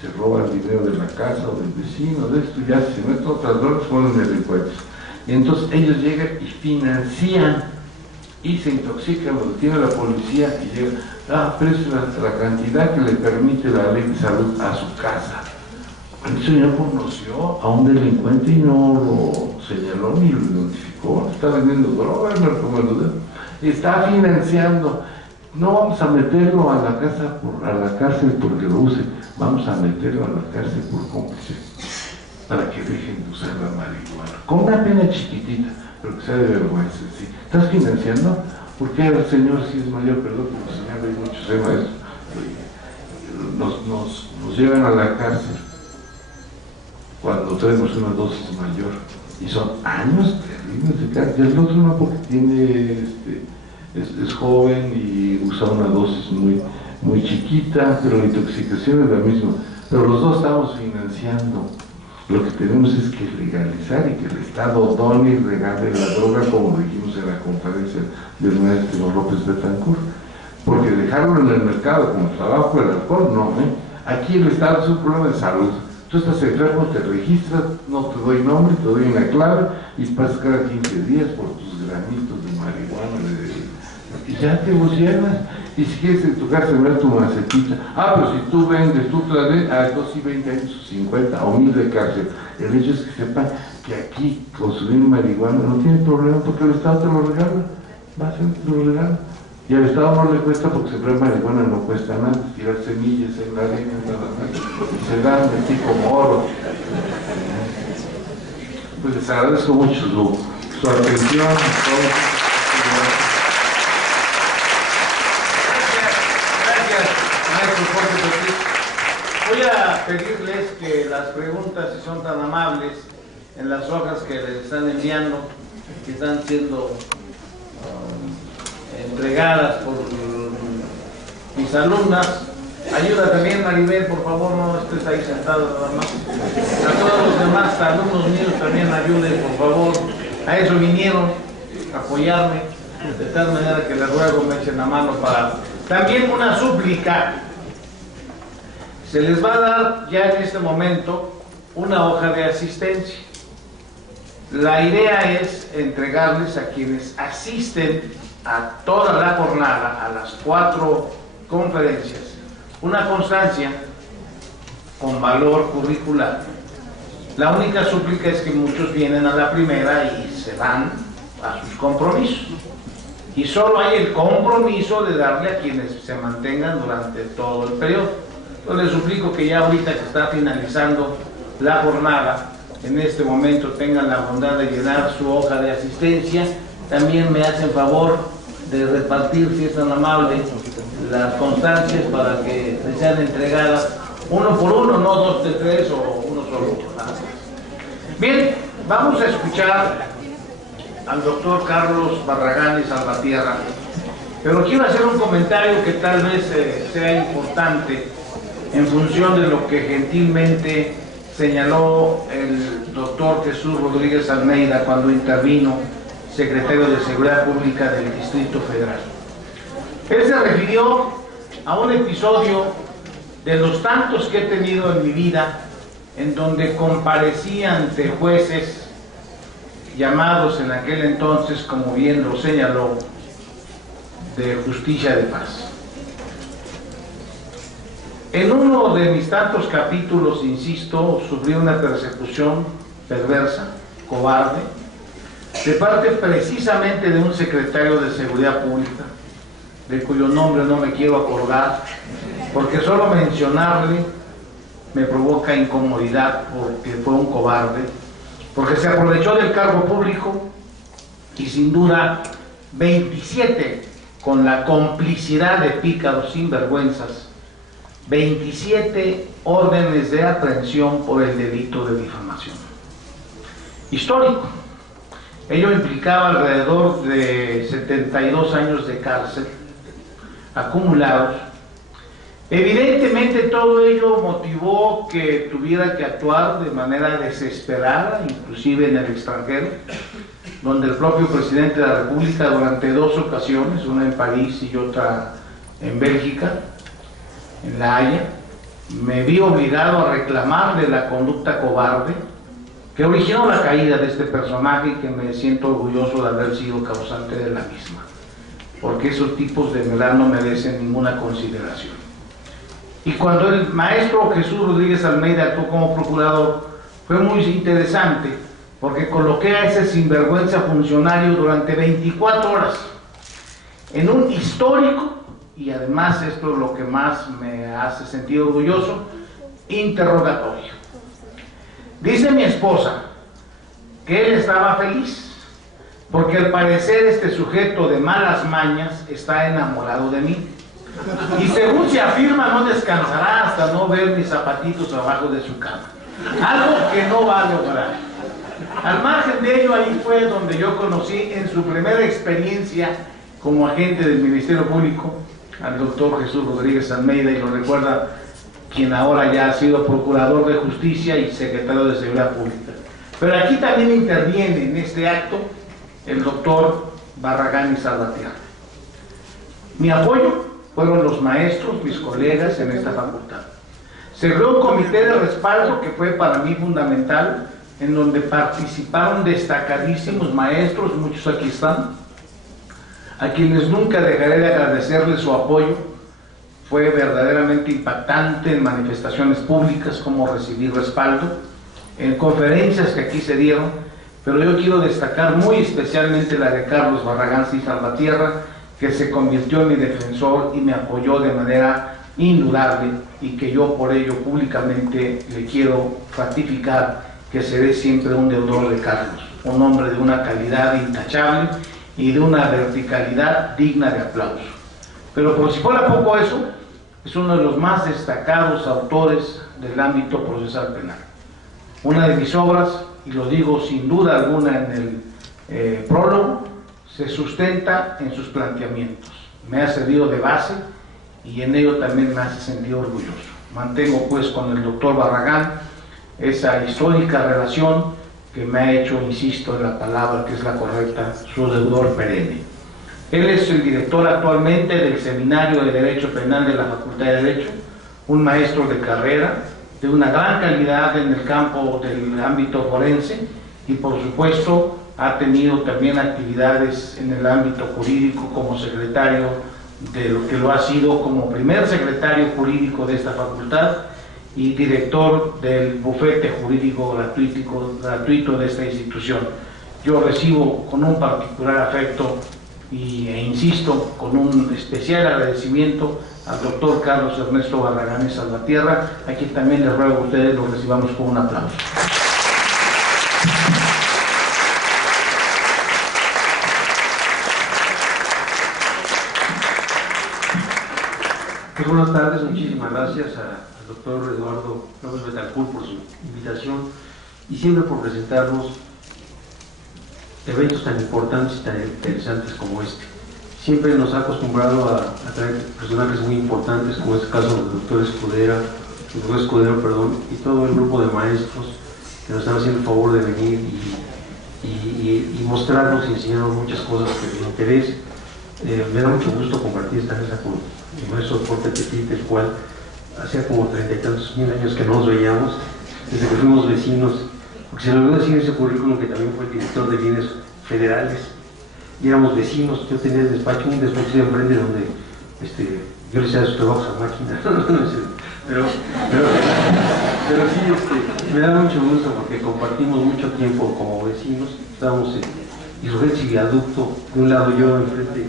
se roban el dinero de la casa o del vecino, de esto, ya si se meten otras drogas, fueron delincuentes. Y entonces ellos llegan y financian y se intoxican, lo detiene la policía y llegan, pero es la cantidad que le permite la ley de salud a su casa. El señor conoció a un delincuente y no lo señaló ni lo identificó. Está vendiendo droga, está financiando. No vamos a meterlo a la cárcel porque lo use, vamos a meterlo a la cárcel por cómplice, para que dejen de usar la marihuana. Con una pena chiquitita, pero que sea de vergüenza. ¿Sí? ¿Estás financiando? Porque el señor sí es mayor, perdón, porque el señor hay muchos temas, nos llevan a la cárcel cuando traemos una dosis mayor, y son años terribles de cárcel. El otro no, porque tiene, es joven y usa una dosis muy chiquita, pero la intoxicación es la misma. Pero los dos estamos financiando. Lo que tenemos es que legalizar y que el Estado done y regale la droga, como dijimos en la conferencia del maestro López Betancourt. Porque dejarlo en el mercado como trabajo del alcohol, no, ¿eh? Aquí el Estado es un problema de salud. Tú estás enfermo, te registras, no te doy nombre, te doy una clave y pasas cada 15 días por tus granitos de marihuana y ya te emocionas. Y si quieres en tu casa sembrar tu macetita, pero si tú vendes, tú traes, entonces sí 20 años, 50 o 1000 de cárcel. El hecho es que sepan que aquí consumir marihuana no tiene problema porque el Estado te lo regala, te lo regala. Y al Estado no le cuesta porque sembrar marihuana no cuesta nada, tirar semillas en la arena, y se dan así como oro. Pues les agradezco mucho su atención. Voy a pedirles que las preguntas, si son tan amables, en las hojas que les están enviando, que están siendo entregadas por mis alumnas. Ayuda también, Maribel, por favor, no estés ahí sentado nada más. A todos los demás alumnos míos también ayuden, por favor. A eso vinieron, a apoyarme, de tal manera que les ruego me echen la mano para... También una súplica. Se les va a dar ya en este momento una hoja de asistencia. La idea es entregarles a quienes asisten a toda la jornada, a las 4 conferencias, una constancia con valor curricular. La única súplica es que muchos vienen a la primera y se van a sus compromisos. Y solo hay el compromiso de darle a quienes se mantengan durante todo el periodo. Yo les suplico que ya ahorita que está finalizando la jornada, en este momento tengan la bondad de llenar su hoja de asistencia. También me hacen favor de repartir, si es tan amable, las constancias para que les sean entregadas uno por uno, no 2 de 3 o uno solo. Bien, vamos a escuchar al doctor Carlos Barragán y Salvatierra, pero quiero hacer un comentario que tal vez sea importante en función de lo que gentilmente señaló el doctor Jesús Rodríguez Almeida cuando intervino, secretario de Seguridad Pública del Distrito Federal. Él se refirió a un episodio de los tantos que he tenido en mi vida, en donde comparecí ante jueces llamados en aquel entonces, como bien lo señaló, de justicia de paz. En uno de mis tantos capítulos, insisto, sufrí una persecución perversa, cobarde, de parte precisamente de un secretario de Seguridad Pública, de cuyo nombre no me quiero acordar, porque solo mencionarle me provoca incomodidad, porque fue un cobarde, porque se aprovechó del cargo público y sin duda 27, con la complicidad de pícaros sinvergüenzas, 27 órdenes de aprehensión por el delito de difamación. Histórico. Ello implicaba alrededor de 72 años de cárcel acumulados. Evidentemente todo ello motivó que tuviera que actuar de manera desesperada, inclusive en el extranjero, donde el propio presidente de la República durante 2 ocasiones, una en París y otra en Bélgica, en La Haya, me vi obligado a reclamarle la conducta cobarde que originó la caída de este personaje y que me siento orgulloso de haber sido causante de la misma, porque esos tipos de verdad no merecen ninguna consideración. Y cuando el maestro Jesús Rodríguez Almeida actuó como procurador, fue muy interesante, porque coloqué a ese sinvergüenza funcionario durante 24 horas en un histórico, y además esto es lo que más me hace sentir orgulloso, interrogatorio. Dice mi esposa que él estaba feliz, porque al parecer este sujeto de malas mañas está enamorado de mí. Y según se afirma, no descansará hasta no ver mis zapatitos abajo de su cama. Algo que no va a lograr. Al margen de ello, ahí fue donde yo conocí en su primera experiencia como agente del Ministerio Público al doctor Jesús Rodríguez Almeida, y lo recuerda quien ahora ya ha sido Procurador de Justicia y Secretario de Seguridad Pública. Pero aquí también interviene en este acto el doctor Barragán y Salvatierra. Mi apoyo fueron los maestros, mis colegas en esta facultad. Se creó un comité de respaldo que fue para mí fundamental, en donde participaron destacadísimos maestros, muchos aquí están, a quienes nunca dejaré de agradecerles su apoyo. Fue verdaderamente impactante en manifestaciones públicas como recibí respaldo, en conferencias que aquí se dieron, pero yo quiero destacar muy especialmente la de Carlos Barragán Salvatierra, que se convirtió en mi defensor y me apoyó de manera indudable, y que yo por ello públicamente le quiero ratificar que seré siempre un deudor de Carlos, un hombre de una calidad intachable y de una verticalidad digna de aplauso. Pero por si fuera poco eso, es uno de los más destacados autores del ámbito procesal penal. Una de mis obras, y lo digo sin duda alguna en el prólogo, se sustenta en sus planteamientos. Me ha servido de base y en ello también me hace sentir orgulloso. Mantengo pues con el doctor Barragán esa histórica relación que me ha hecho, insisto en la palabra que es la correcta, su deudor perenne. Él es el director actualmente del Seminario de Derecho Penal de la Facultad de Derecho, un maestro de carrera, de una gran calidad en el campo del ámbito forense, y por supuesto ha tenido también actividades en el ámbito jurídico como secretario de lo que lo ha sido como primer secretario jurídico de esta facultad y director del bufete jurídico gratuito de esta institución. Yo recibo con un particular afecto e insisto con un especial agradecimiento al doctor Carlos Ernesto Barragán Salvatierra, a quien también les ruego a ustedes lo recibamos con un aplauso. Pues buenas tardes, muchísimas gracias al doctor Eduardo López Betancourt por su invitación y siempre por presentarnos eventos tan importantes y tan interesantes como este. Siempre nos ha acostumbrado a traer personajes muy importantes, como es el caso del doctor Escudero, y todo el grupo de maestros que nos están haciendo el favor de venir y mostrarnos y enseñarnos muchas cosas que nos interesa. Me da mucho gusto compartir esta mesa con el maestro Porte Petit, el cual hacía como 30 y tantos mil años que no nos veíamos, desde que fuimos vecinos, porque se le olvidó decir en ese currículum que también fue el director de bienes federales, y éramos vecinos. Yo tenía el despacho, un despacho de enfrente donde yo le hacía sus trabajos a máquina, pero sí, me da mucho gusto porque compartimos mucho tiempo como vecinos. Estábamos en Insurgencia y Viaducto, de un lado yo, enfrente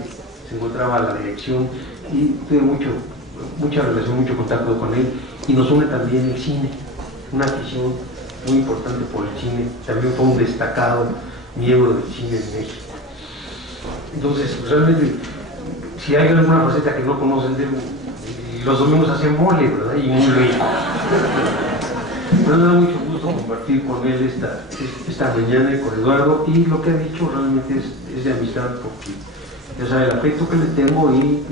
se encontraba la dirección, y tuve mucha relación, mucho contacto con él, y nos une también el cine, una afición muy importante por el cine. También fue un destacado miembro del cine en México. Entonces, realmente, si hay alguna faceta que no conocen de él, los domingos hacen mole, ¿verdad? Y muy rico. Pero me da mucho gusto compartir con él esta mañana y con Eduardo, y lo que ha dicho realmente es de amistad, porque ya sabe el afecto que le tengo y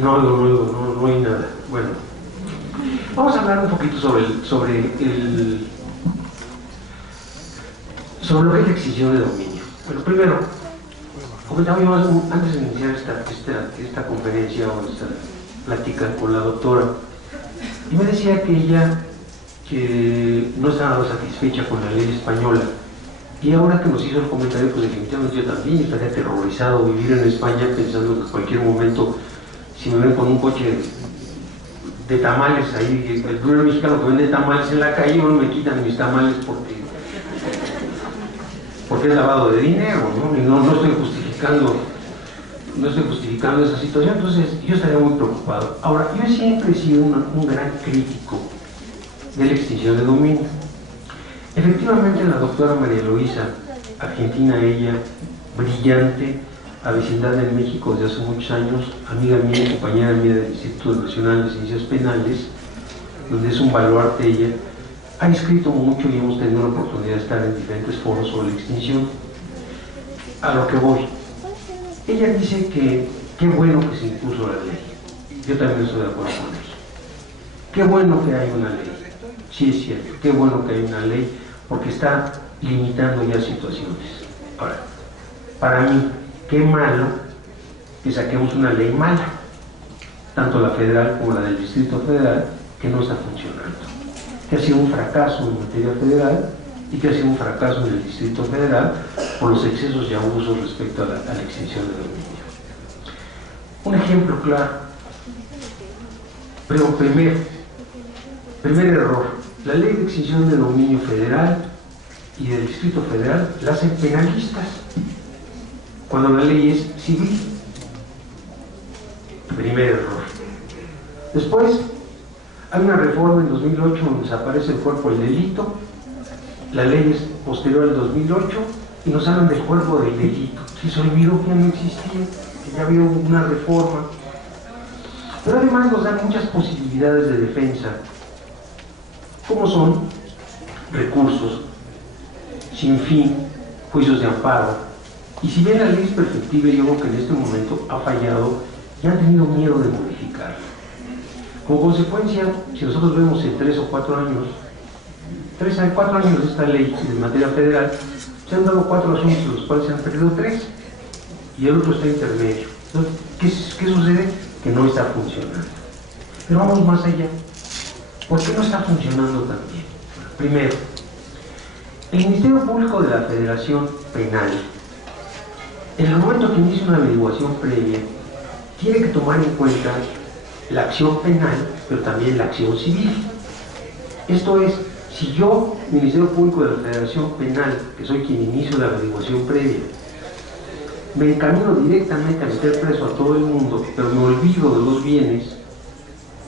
no hay nada. Bueno, vamos a hablar un poquito sobre lo que es la extinción de dominio. Bueno, primero, comentaba yo antes de iniciar esta conferencia o esta plática con la doctora, y me decía que ella no estaba nada satisfecha con la ley española, y ahora que nos hizo el comentario, pues definitivamente yo también estaría aterrorizado vivir en España pensando que en cualquier momento, si me ven con un coche de tamales ahí, el primer mexicano que vende tamales en la calle, no me quitan mis tamales porque es lavado de dinero, ¿no? Y no estoy justificando esa situación. Entonces yo estaría muy preocupado. Ahora, yo siempre he sido un gran crítico de la extinción de dominio. Efectivamente, la doctora María Luisa, argentina ella, brillante, avecindada en México desde hace muchos años, amiga mía y compañera mía del Instituto Nacional de Ciencias Penales, donde es un baluarte ella, ha escrito mucho y hemos tenido la oportunidad de estar en diferentes foros sobre la extinción. A lo que voy, ella dice que qué bueno que se impuso la ley. Yo también estoy de acuerdo con eso. Qué bueno que hay una ley. Sí, es cierto, qué bueno que hay una ley, porque está limitando ya situaciones. Ahora, para mí, qué malo que saquemos una ley mala, tanto la federal como la del Distrito Federal, que no está funcionando, que ha sido un fracaso en materia federal y que ha sido un fracaso en el Distrito Federal por los excesos y abusos respecto a la extinción de dominio. Un ejemplo claro, pero primer error, la ley de extinción de dominio federal y del Distrito Federal la hacen penalistas, cuando la ley es civil. Primer error. Después, hay una reforma en 2008 donde desaparece el cuerpo del delito, la ley es posterior al 2008 y nos hablan del cuerpo del delito. Se olvidó que ya no existía, que ya había una reforma. Pero además nos dan muchas posibilidades de defensa, como son recursos, sin fin, juicios de amparo. Y si bien la ley es perfectible, yo creo que en este momento ha fallado y han tenido miedo de modificarla. Como consecuencia, si nosotros vemos en 3 o 4 años, 4 años de esta ley en materia federal, se han dado 4 asuntos de los cuales se han perdido 3 y el otro está intermedio. Entonces, ¿qué sucede? Que no está funcionando. Pero vamos más allá. ¿Por qué no está funcionando tan bien? Primero, el Ministerio Público de la Federación Penal, en el momento que inicia una averiguación previa, tiene que tomar en cuenta la acción penal, pero también la acción civil. Esto es, si yo, Ministerio Público de la Federación Penal, que soy quien inicio la averiguación previa, me encamino directamente a meter preso a todo el mundo, pero me olvido de los bienes,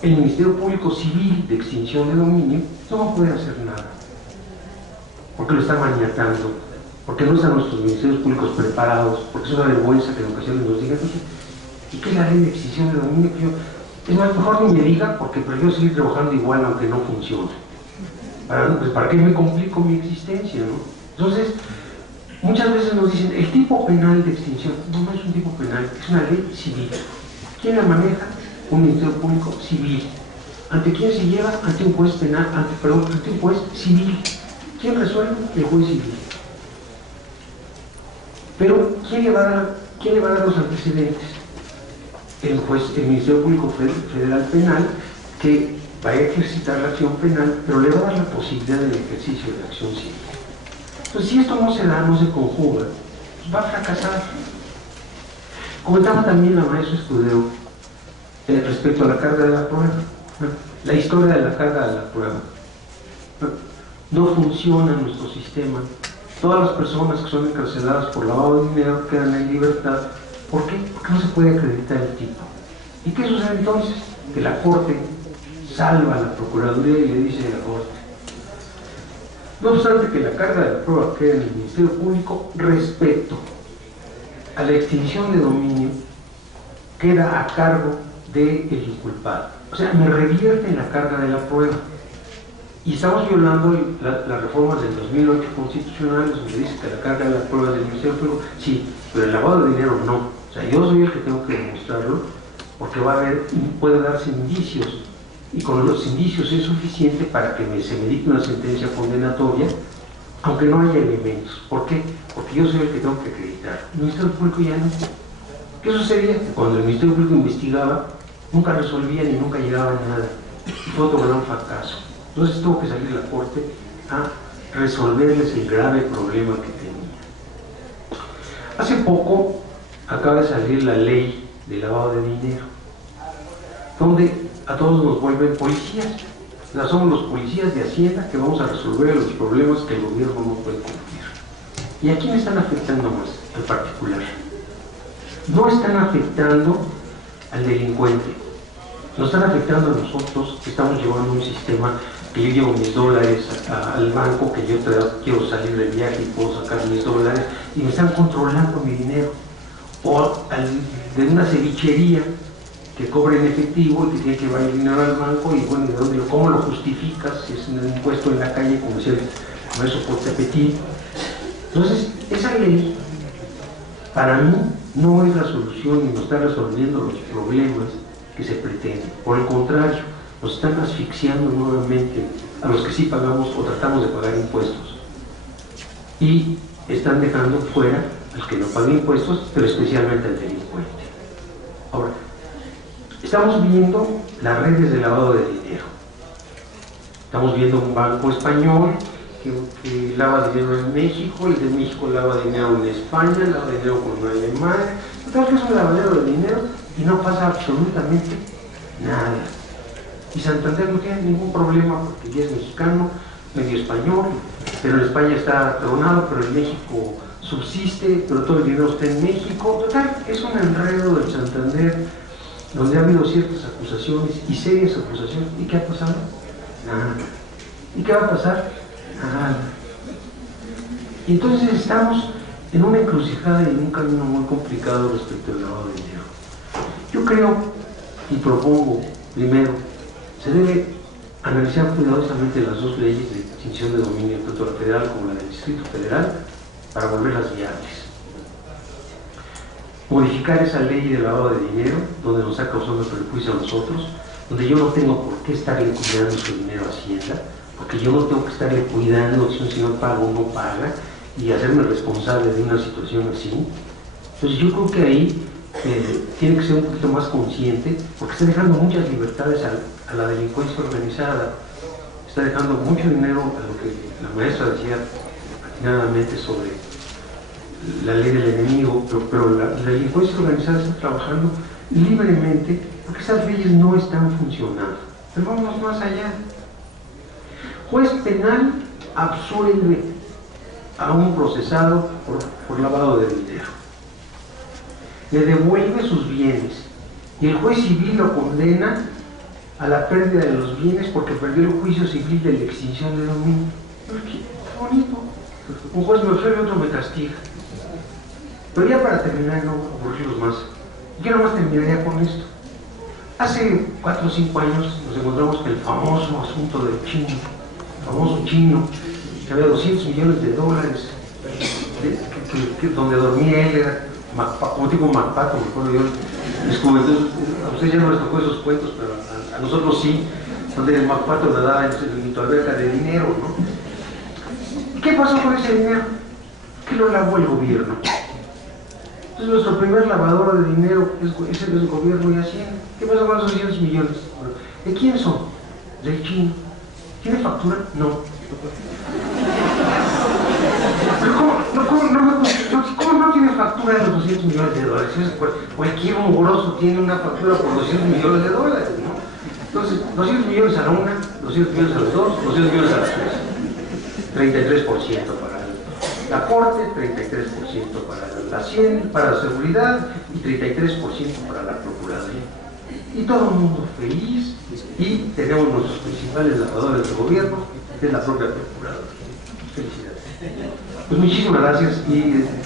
el Ministerio Público Civil de Extinción de Dominio no va a poder hacer nada, porque lo está maniatando, porque no están nuestros ministerios públicos preparados, porque es una vergüenza que en ocasiones nos digan, ¿y qué es la ley de extinción de dominio? Es más, mejor ni me diga, porque prefiero seguir trabajando igual aunque no funcione. ¿Para qué me complico mi existencia, no? Entonces, muchas veces nos dicen, el tipo penal de extinción, no es un tipo penal, es una ley civil. ¿Quién la maneja? Un Ministerio Público Civil. ¿Ante quién se lleva? Ante un juez penal, ante un juez civil. ¿Quién resuelve? El juez civil. Pero, ¿quién le va a dar los antecedentes? El Ministerio Público Federal Penal, que va a ejercitar la acción penal, pero le va a dar la posibilidad del ejercicio de la acción civil. Entonces, si esto no se da, no se conjuga, pues va a fracasar. Comentaba también la maestra Escudero respecto a la carga de la prueba. La historia de la carga de la prueba. No funciona nuestro sistema. Todas las personas que son encarceladas por lavado de dinero quedan en libertad. ¿Por qué? Porque no se puede acreditar el tipo. ¿Y qué sucede entonces? Que la Corte salva a la Procuraduría y le dice a la Corte: no obstante que la carga de la prueba quede en el Ministerio Público, respecto a la extinción de dominio, queda a cargo del inculpado. O sea, me revierten la carga de la prueba. Y estamos violando las reformas del 2008 constitucionales, donde dice que la carga de la prueba del Ministerio Público, sí, pero el lavado de dinero no. O sea, yo soy el que tengo que demostrarlo, porque puede darse indicios, y con los indicios es suficiente para que se me dicte una sentencia condenatoria, aunque no haya elementos. ¿Por qué? Porque yo soy el que tengo que acreditar. El Ministerio Público ya no. ¿Qué sucedía? Que cuando el Ministerio Público investigaba, nunca resolvían y nunca llegaban a nada. Y fue otro gran fracaso. Entonces tuvo que salir la Corte a resolverles el grave problema que tenía. Hace poco acaba de salir la ley de lavado de dinero, donde a todos nos vuelven policías. O sea, somos los policías de Hacienda que vamos a resolver los problemas que el gobierno no puede cumplir. ¿Y a quién están afectando más? Al particular. No están afectando al delincuente. Nos están afectando a nosotros que estamos llevando un sistema que yo llevo mis dólares al banco, que yo quiero salir de viaje y puedo sacar mis dólares y me están controlando mi dinero. O de una cevichería que cobra en efectivo y que tiene que llevar el dinero al banco y bueno, ¿cómo lo justificas? Si es un impuesto en la calle, como decía el maestro Portepetit. Entonces, esa ley para mí no es la solución y no está resolviendo los problemas que se pretenden. Por el contrario, nos están asfixiando nuevamente a los que sí pagamos o tratamos de pagar impuestos. Y están dejando fuera al que no paga impuestos, pero especialmente al delincuente. Ahora, estamos viendo las redes de lavado de dinero. Estamos viendo un banco español que lava dinero en México, el de México lava dinero en España, lava dinero con Alemania, total que es un lavadero de dinero y no pasa absolutamente nada. Y Santander no tiene ningún problema porque ya es mexicano, medio español, pero en España está tronado, pero en México subsiste, pero todo el dinero está en México. Total, es un enredo del Santander donde ha habido ciertas acusaciones y serias acusaciones. ¿Y qué ha pasado? Nada. ¿Y qué va a pasar? Nada. Y entonces estamos en una encrucijada y en un camino muy complicado respecto al lavado de dinero. Yo creo y propongo, primero, se debe analizar cuidadosamente las dos leyes de extinción de dominio, tanto la federal como la del Distrito Federal, para volverlas viables. Modificar esa ley de lavado de dinero, donde nos ha causado perjuicio a nosotros, donde yo no tengo por qué estarle cuidando su dinero a Hacienda, porque yo no tengo que estarle cuidando si un señor paga o no paga, y hacerme responsable de una situación así. Entonces yo creo que ahí tiene que ser un poquito más consciente, porque está dejando muchas libertades a la delincuencia organizada, está dejando mucho dinero a lo que la maestra decía atinadamente sobre la ley del enemigo, pero la delincuencia organizada está trabajando libremente porque esas leyes no están funcionando. Pero vamos más allá. Juez penal absuelve a un procesado por lavado de dinero, le devuelve sus bienes y el juez civil lo condena a la pérdida de los bienes porque perdió el juicio civil de la extinción de dominio. Qué bonito. Un juez me absuelve, otro me castiga. Pero ya para terminar, no aburrirlos más, yo nomás terminaría con esto. Hace 4 o 5 años nos encontramos que el famoso asunto del chino, el famoso chino, que había $200 millones, donde dormía él, era como tipo Macpato, me acuerdo yo, mis juventudes, a ustedes ya no les tocó esos cuentos, pero a nosotros sí, donde el Macpato nadaba en tu alberca de dinero, ¿no? ¿Y qué pasó con ese dinero? ¿Qué lo lavó el gobierno? Entonces nuestro primer lavador de dinero es el gobierno y Hacienda. ¿Qué pasó con esos 200 millones? ¿De quién son? Del chino. ¿Tiene factura? No. ¿Cómo no tiene factura de los $200 millones? Cualquier mugroso tiene una factura por $200 millones, ¿no? Entonces, 200 millones a la una, 200 millones a las dos, 200 millones a las tres. 33% para la Corte, 33% para la Hacienda, para la Seguridad y 33% para la Procuraduría. Y todo el mundo feliz, y tenemos nuestros principales lavadores de gobierno, que es la propia Procuraduría. Felicidades. Pues muchísimas gracias y gracias.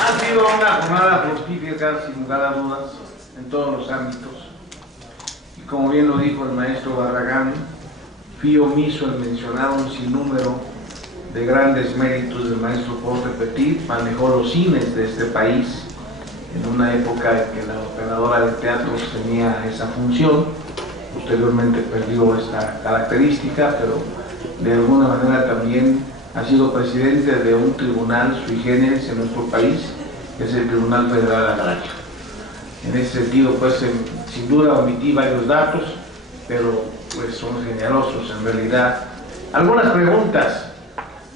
Ha sido una jornada fructífera, sin lugar a dudas, en todos los ámbitos. Y como bien lo dijo el maestro Barragán, fui omiso en mencionar un sinnúmero de grandes méritos del maestro Porte Petit. Manejó los cines de este país en una época en que la operadora de teatros tenía esa función. Posteriormente perdió esta característica, pero de alguna manera también ha sido presidente de un tribunal sui generis en nuestro país, que es el Tribunal Federal Agrario. En ese sentido, pues sin duda omití varios datos, pero pues son generosos en realidad. Algunas preguntas.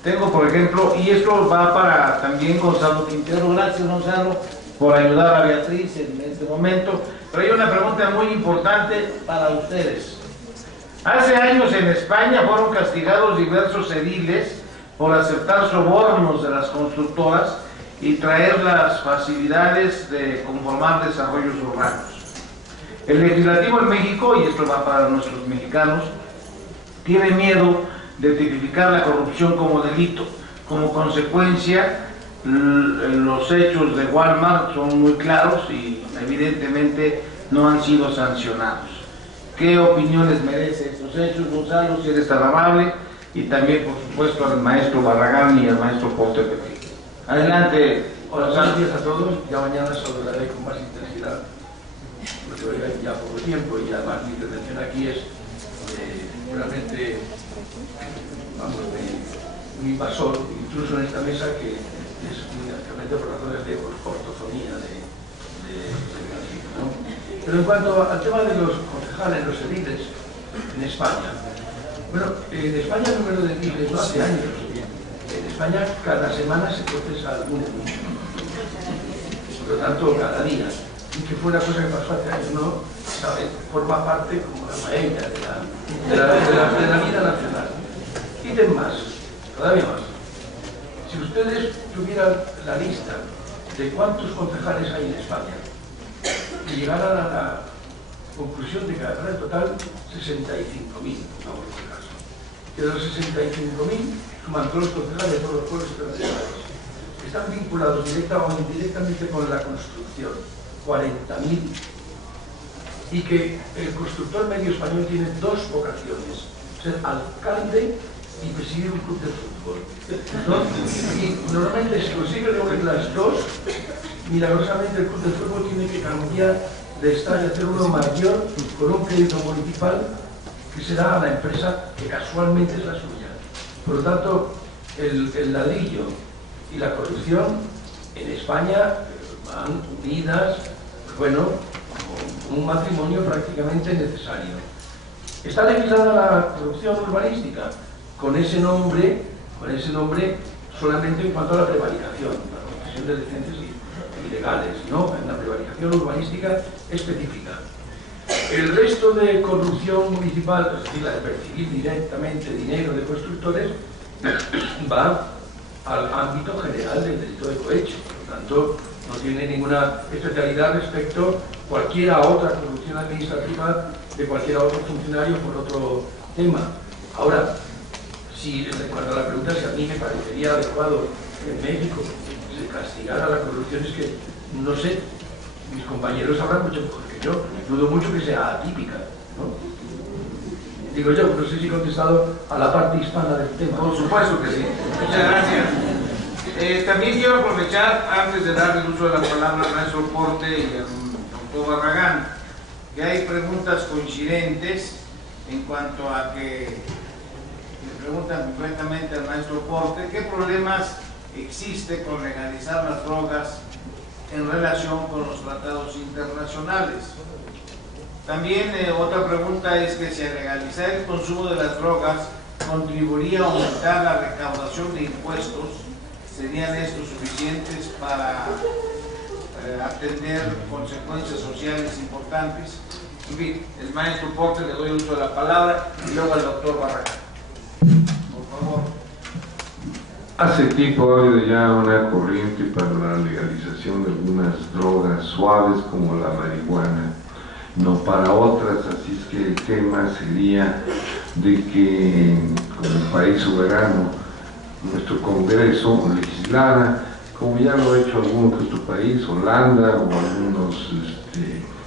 Tengo, por ejemplo, y esto va para también Gonzalo Quintero. Gracias, Gonzalo, por ayudar a Beatriz en este momento. Pero hay una pregunta muy importante para ustedes. Hace años en España fueron castigados diversos ediles por aceptar sobornos de las constructoras y traer las facilidades de conformar desarrollos urbanos. El legislativo en México, y esto va para nuestros mexicanos, tiene miedo de tipificar la corrupción como delito. Como consecuencia, los hechos de Walmart son muy claros y evidentemente no han sido sancionados. ¿Qué opiniones merece estos hechos, Gonzalo, si eres tan amable? Y también, por supuesto, al maestro Barragán y al maestro Porte Petit. Adelante. Hola, buenos días a todos. Ya mañana hablaré con más intensidad, porque hoy hay ya poco tiempo y además mi intervención aquí es realmente, vamos, un invasor, incluso en esta mesa, que es únicamente por razones de ortofonía, de ¿no? Pero en cuanto al tema de los concejales, los ediles en España, bueno, en España el número de ediles no hace años. En España cada semana se procesa alguno, por lo tanto cada día. Y que fue una cosa que pasó hace años, ¿no? ¿Sabe? Forma parte como la paella de la vida nacional. Ítem más, todavía más. Si ustedes tuvieran la lista de cuántos concejales hay en España y llegaran a la conclusión de que habrá en total 65.000, vamos por caso. De los 65.000 suman todos los concejales de todos los pueblos internacionales. Están vinculados directa o indirectamente con la construcción, 40.000, y que el constructor medio español tiene dos vocaciones: ser alcalde y presidir un club de fútbol, ¿no? Y normalmente si consigue reunir las dos, milagrosamente el club de fútbol tiene que cambiar de estar y hacer uno mayor con un crédito municipal que se da a la empresa que casualmente es la suya. Por lo tanto, el ladrillo y la corrupción en España van unidas, bueno, como un matrimonio prácticamente necesario. Está legislada la corrupción urbanística con ese nombre solamente en cuanto a la prevaricación, la concesión de licencias ilegales, ¿no? En la prevaricación urbanística específica. El resto de corrupción municipal, es decir, la de percibir directamente dinero de constructores, va al ámbito general del delito de cohecho. Por lo tanto, no tiene ninguna especialidad respecto a cualquier otra corrupción administrativa de cualquier otro funcionario por otro tema. Ahora, si en cuanto a la pregunta, si a mí me parecería adecuado que en México se castigara la corrupción, es que no sé, mis compañeros sabrán mucho mejor que yo, dudo mucho que sea atípica, ¿no? Digo yo, no sé si he contestado a la parte hispana del tema. Por supuesto que sí. Muchas gracias. También quiero aprovechar, antes de dar el uso de la palabra al maestro Porte y al doctor Barragán, que hay preguntas coincidentes en cuanto a que le preguntan concretamente al maestro Porte qué problemas existe con legalizar las drogas en relación con los tratados internacionales. También otra pregunta es que si al legalizar el consumo de las drogas contribuiría a aumentar la recaudación de impuestos, ¿serían estos suficientes para atender consecuencias sociales importantes? En fin, el maestro Porte, le doy uso de la palabra, y luego al doctor Barragán. Por favor. Hace tiempo ha habido ya una corriente para la legalización de algunas drogas suaves como la marihuana, no para otras, así es que el tema sería de que como país soberano nuestro Congreso legislara, como ya lo ha hecho algún otro país, Holanda o algunos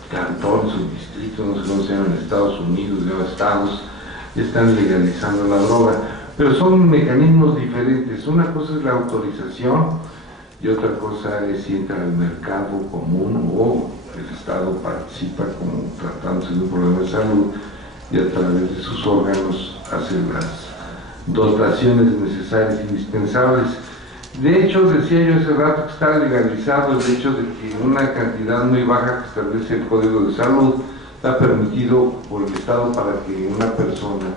cantones o distritos, no sé cómo se llaman en Estados Unidos, ya estados, ya están legalizando la droga, pero son mecanismos diferentes. Una cosa es la autorización y otra cosa es si entra al mercado común o el Estado participa como tratándose de un problema de salud y a través de sus órganos hace las dotaciones necesarias e indispensables. De hecho, decía yo hace rato que está legalizado el hecho de que una cantidad muy baja que establece el Código de Salud está permitido por el Estado para que una persona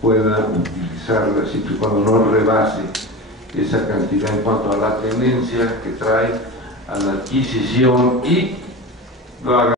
pueda utilizarla siempre y cuando no rebase esa cantidad en cuanto a la tendencia que trae a la adquisición y lo haga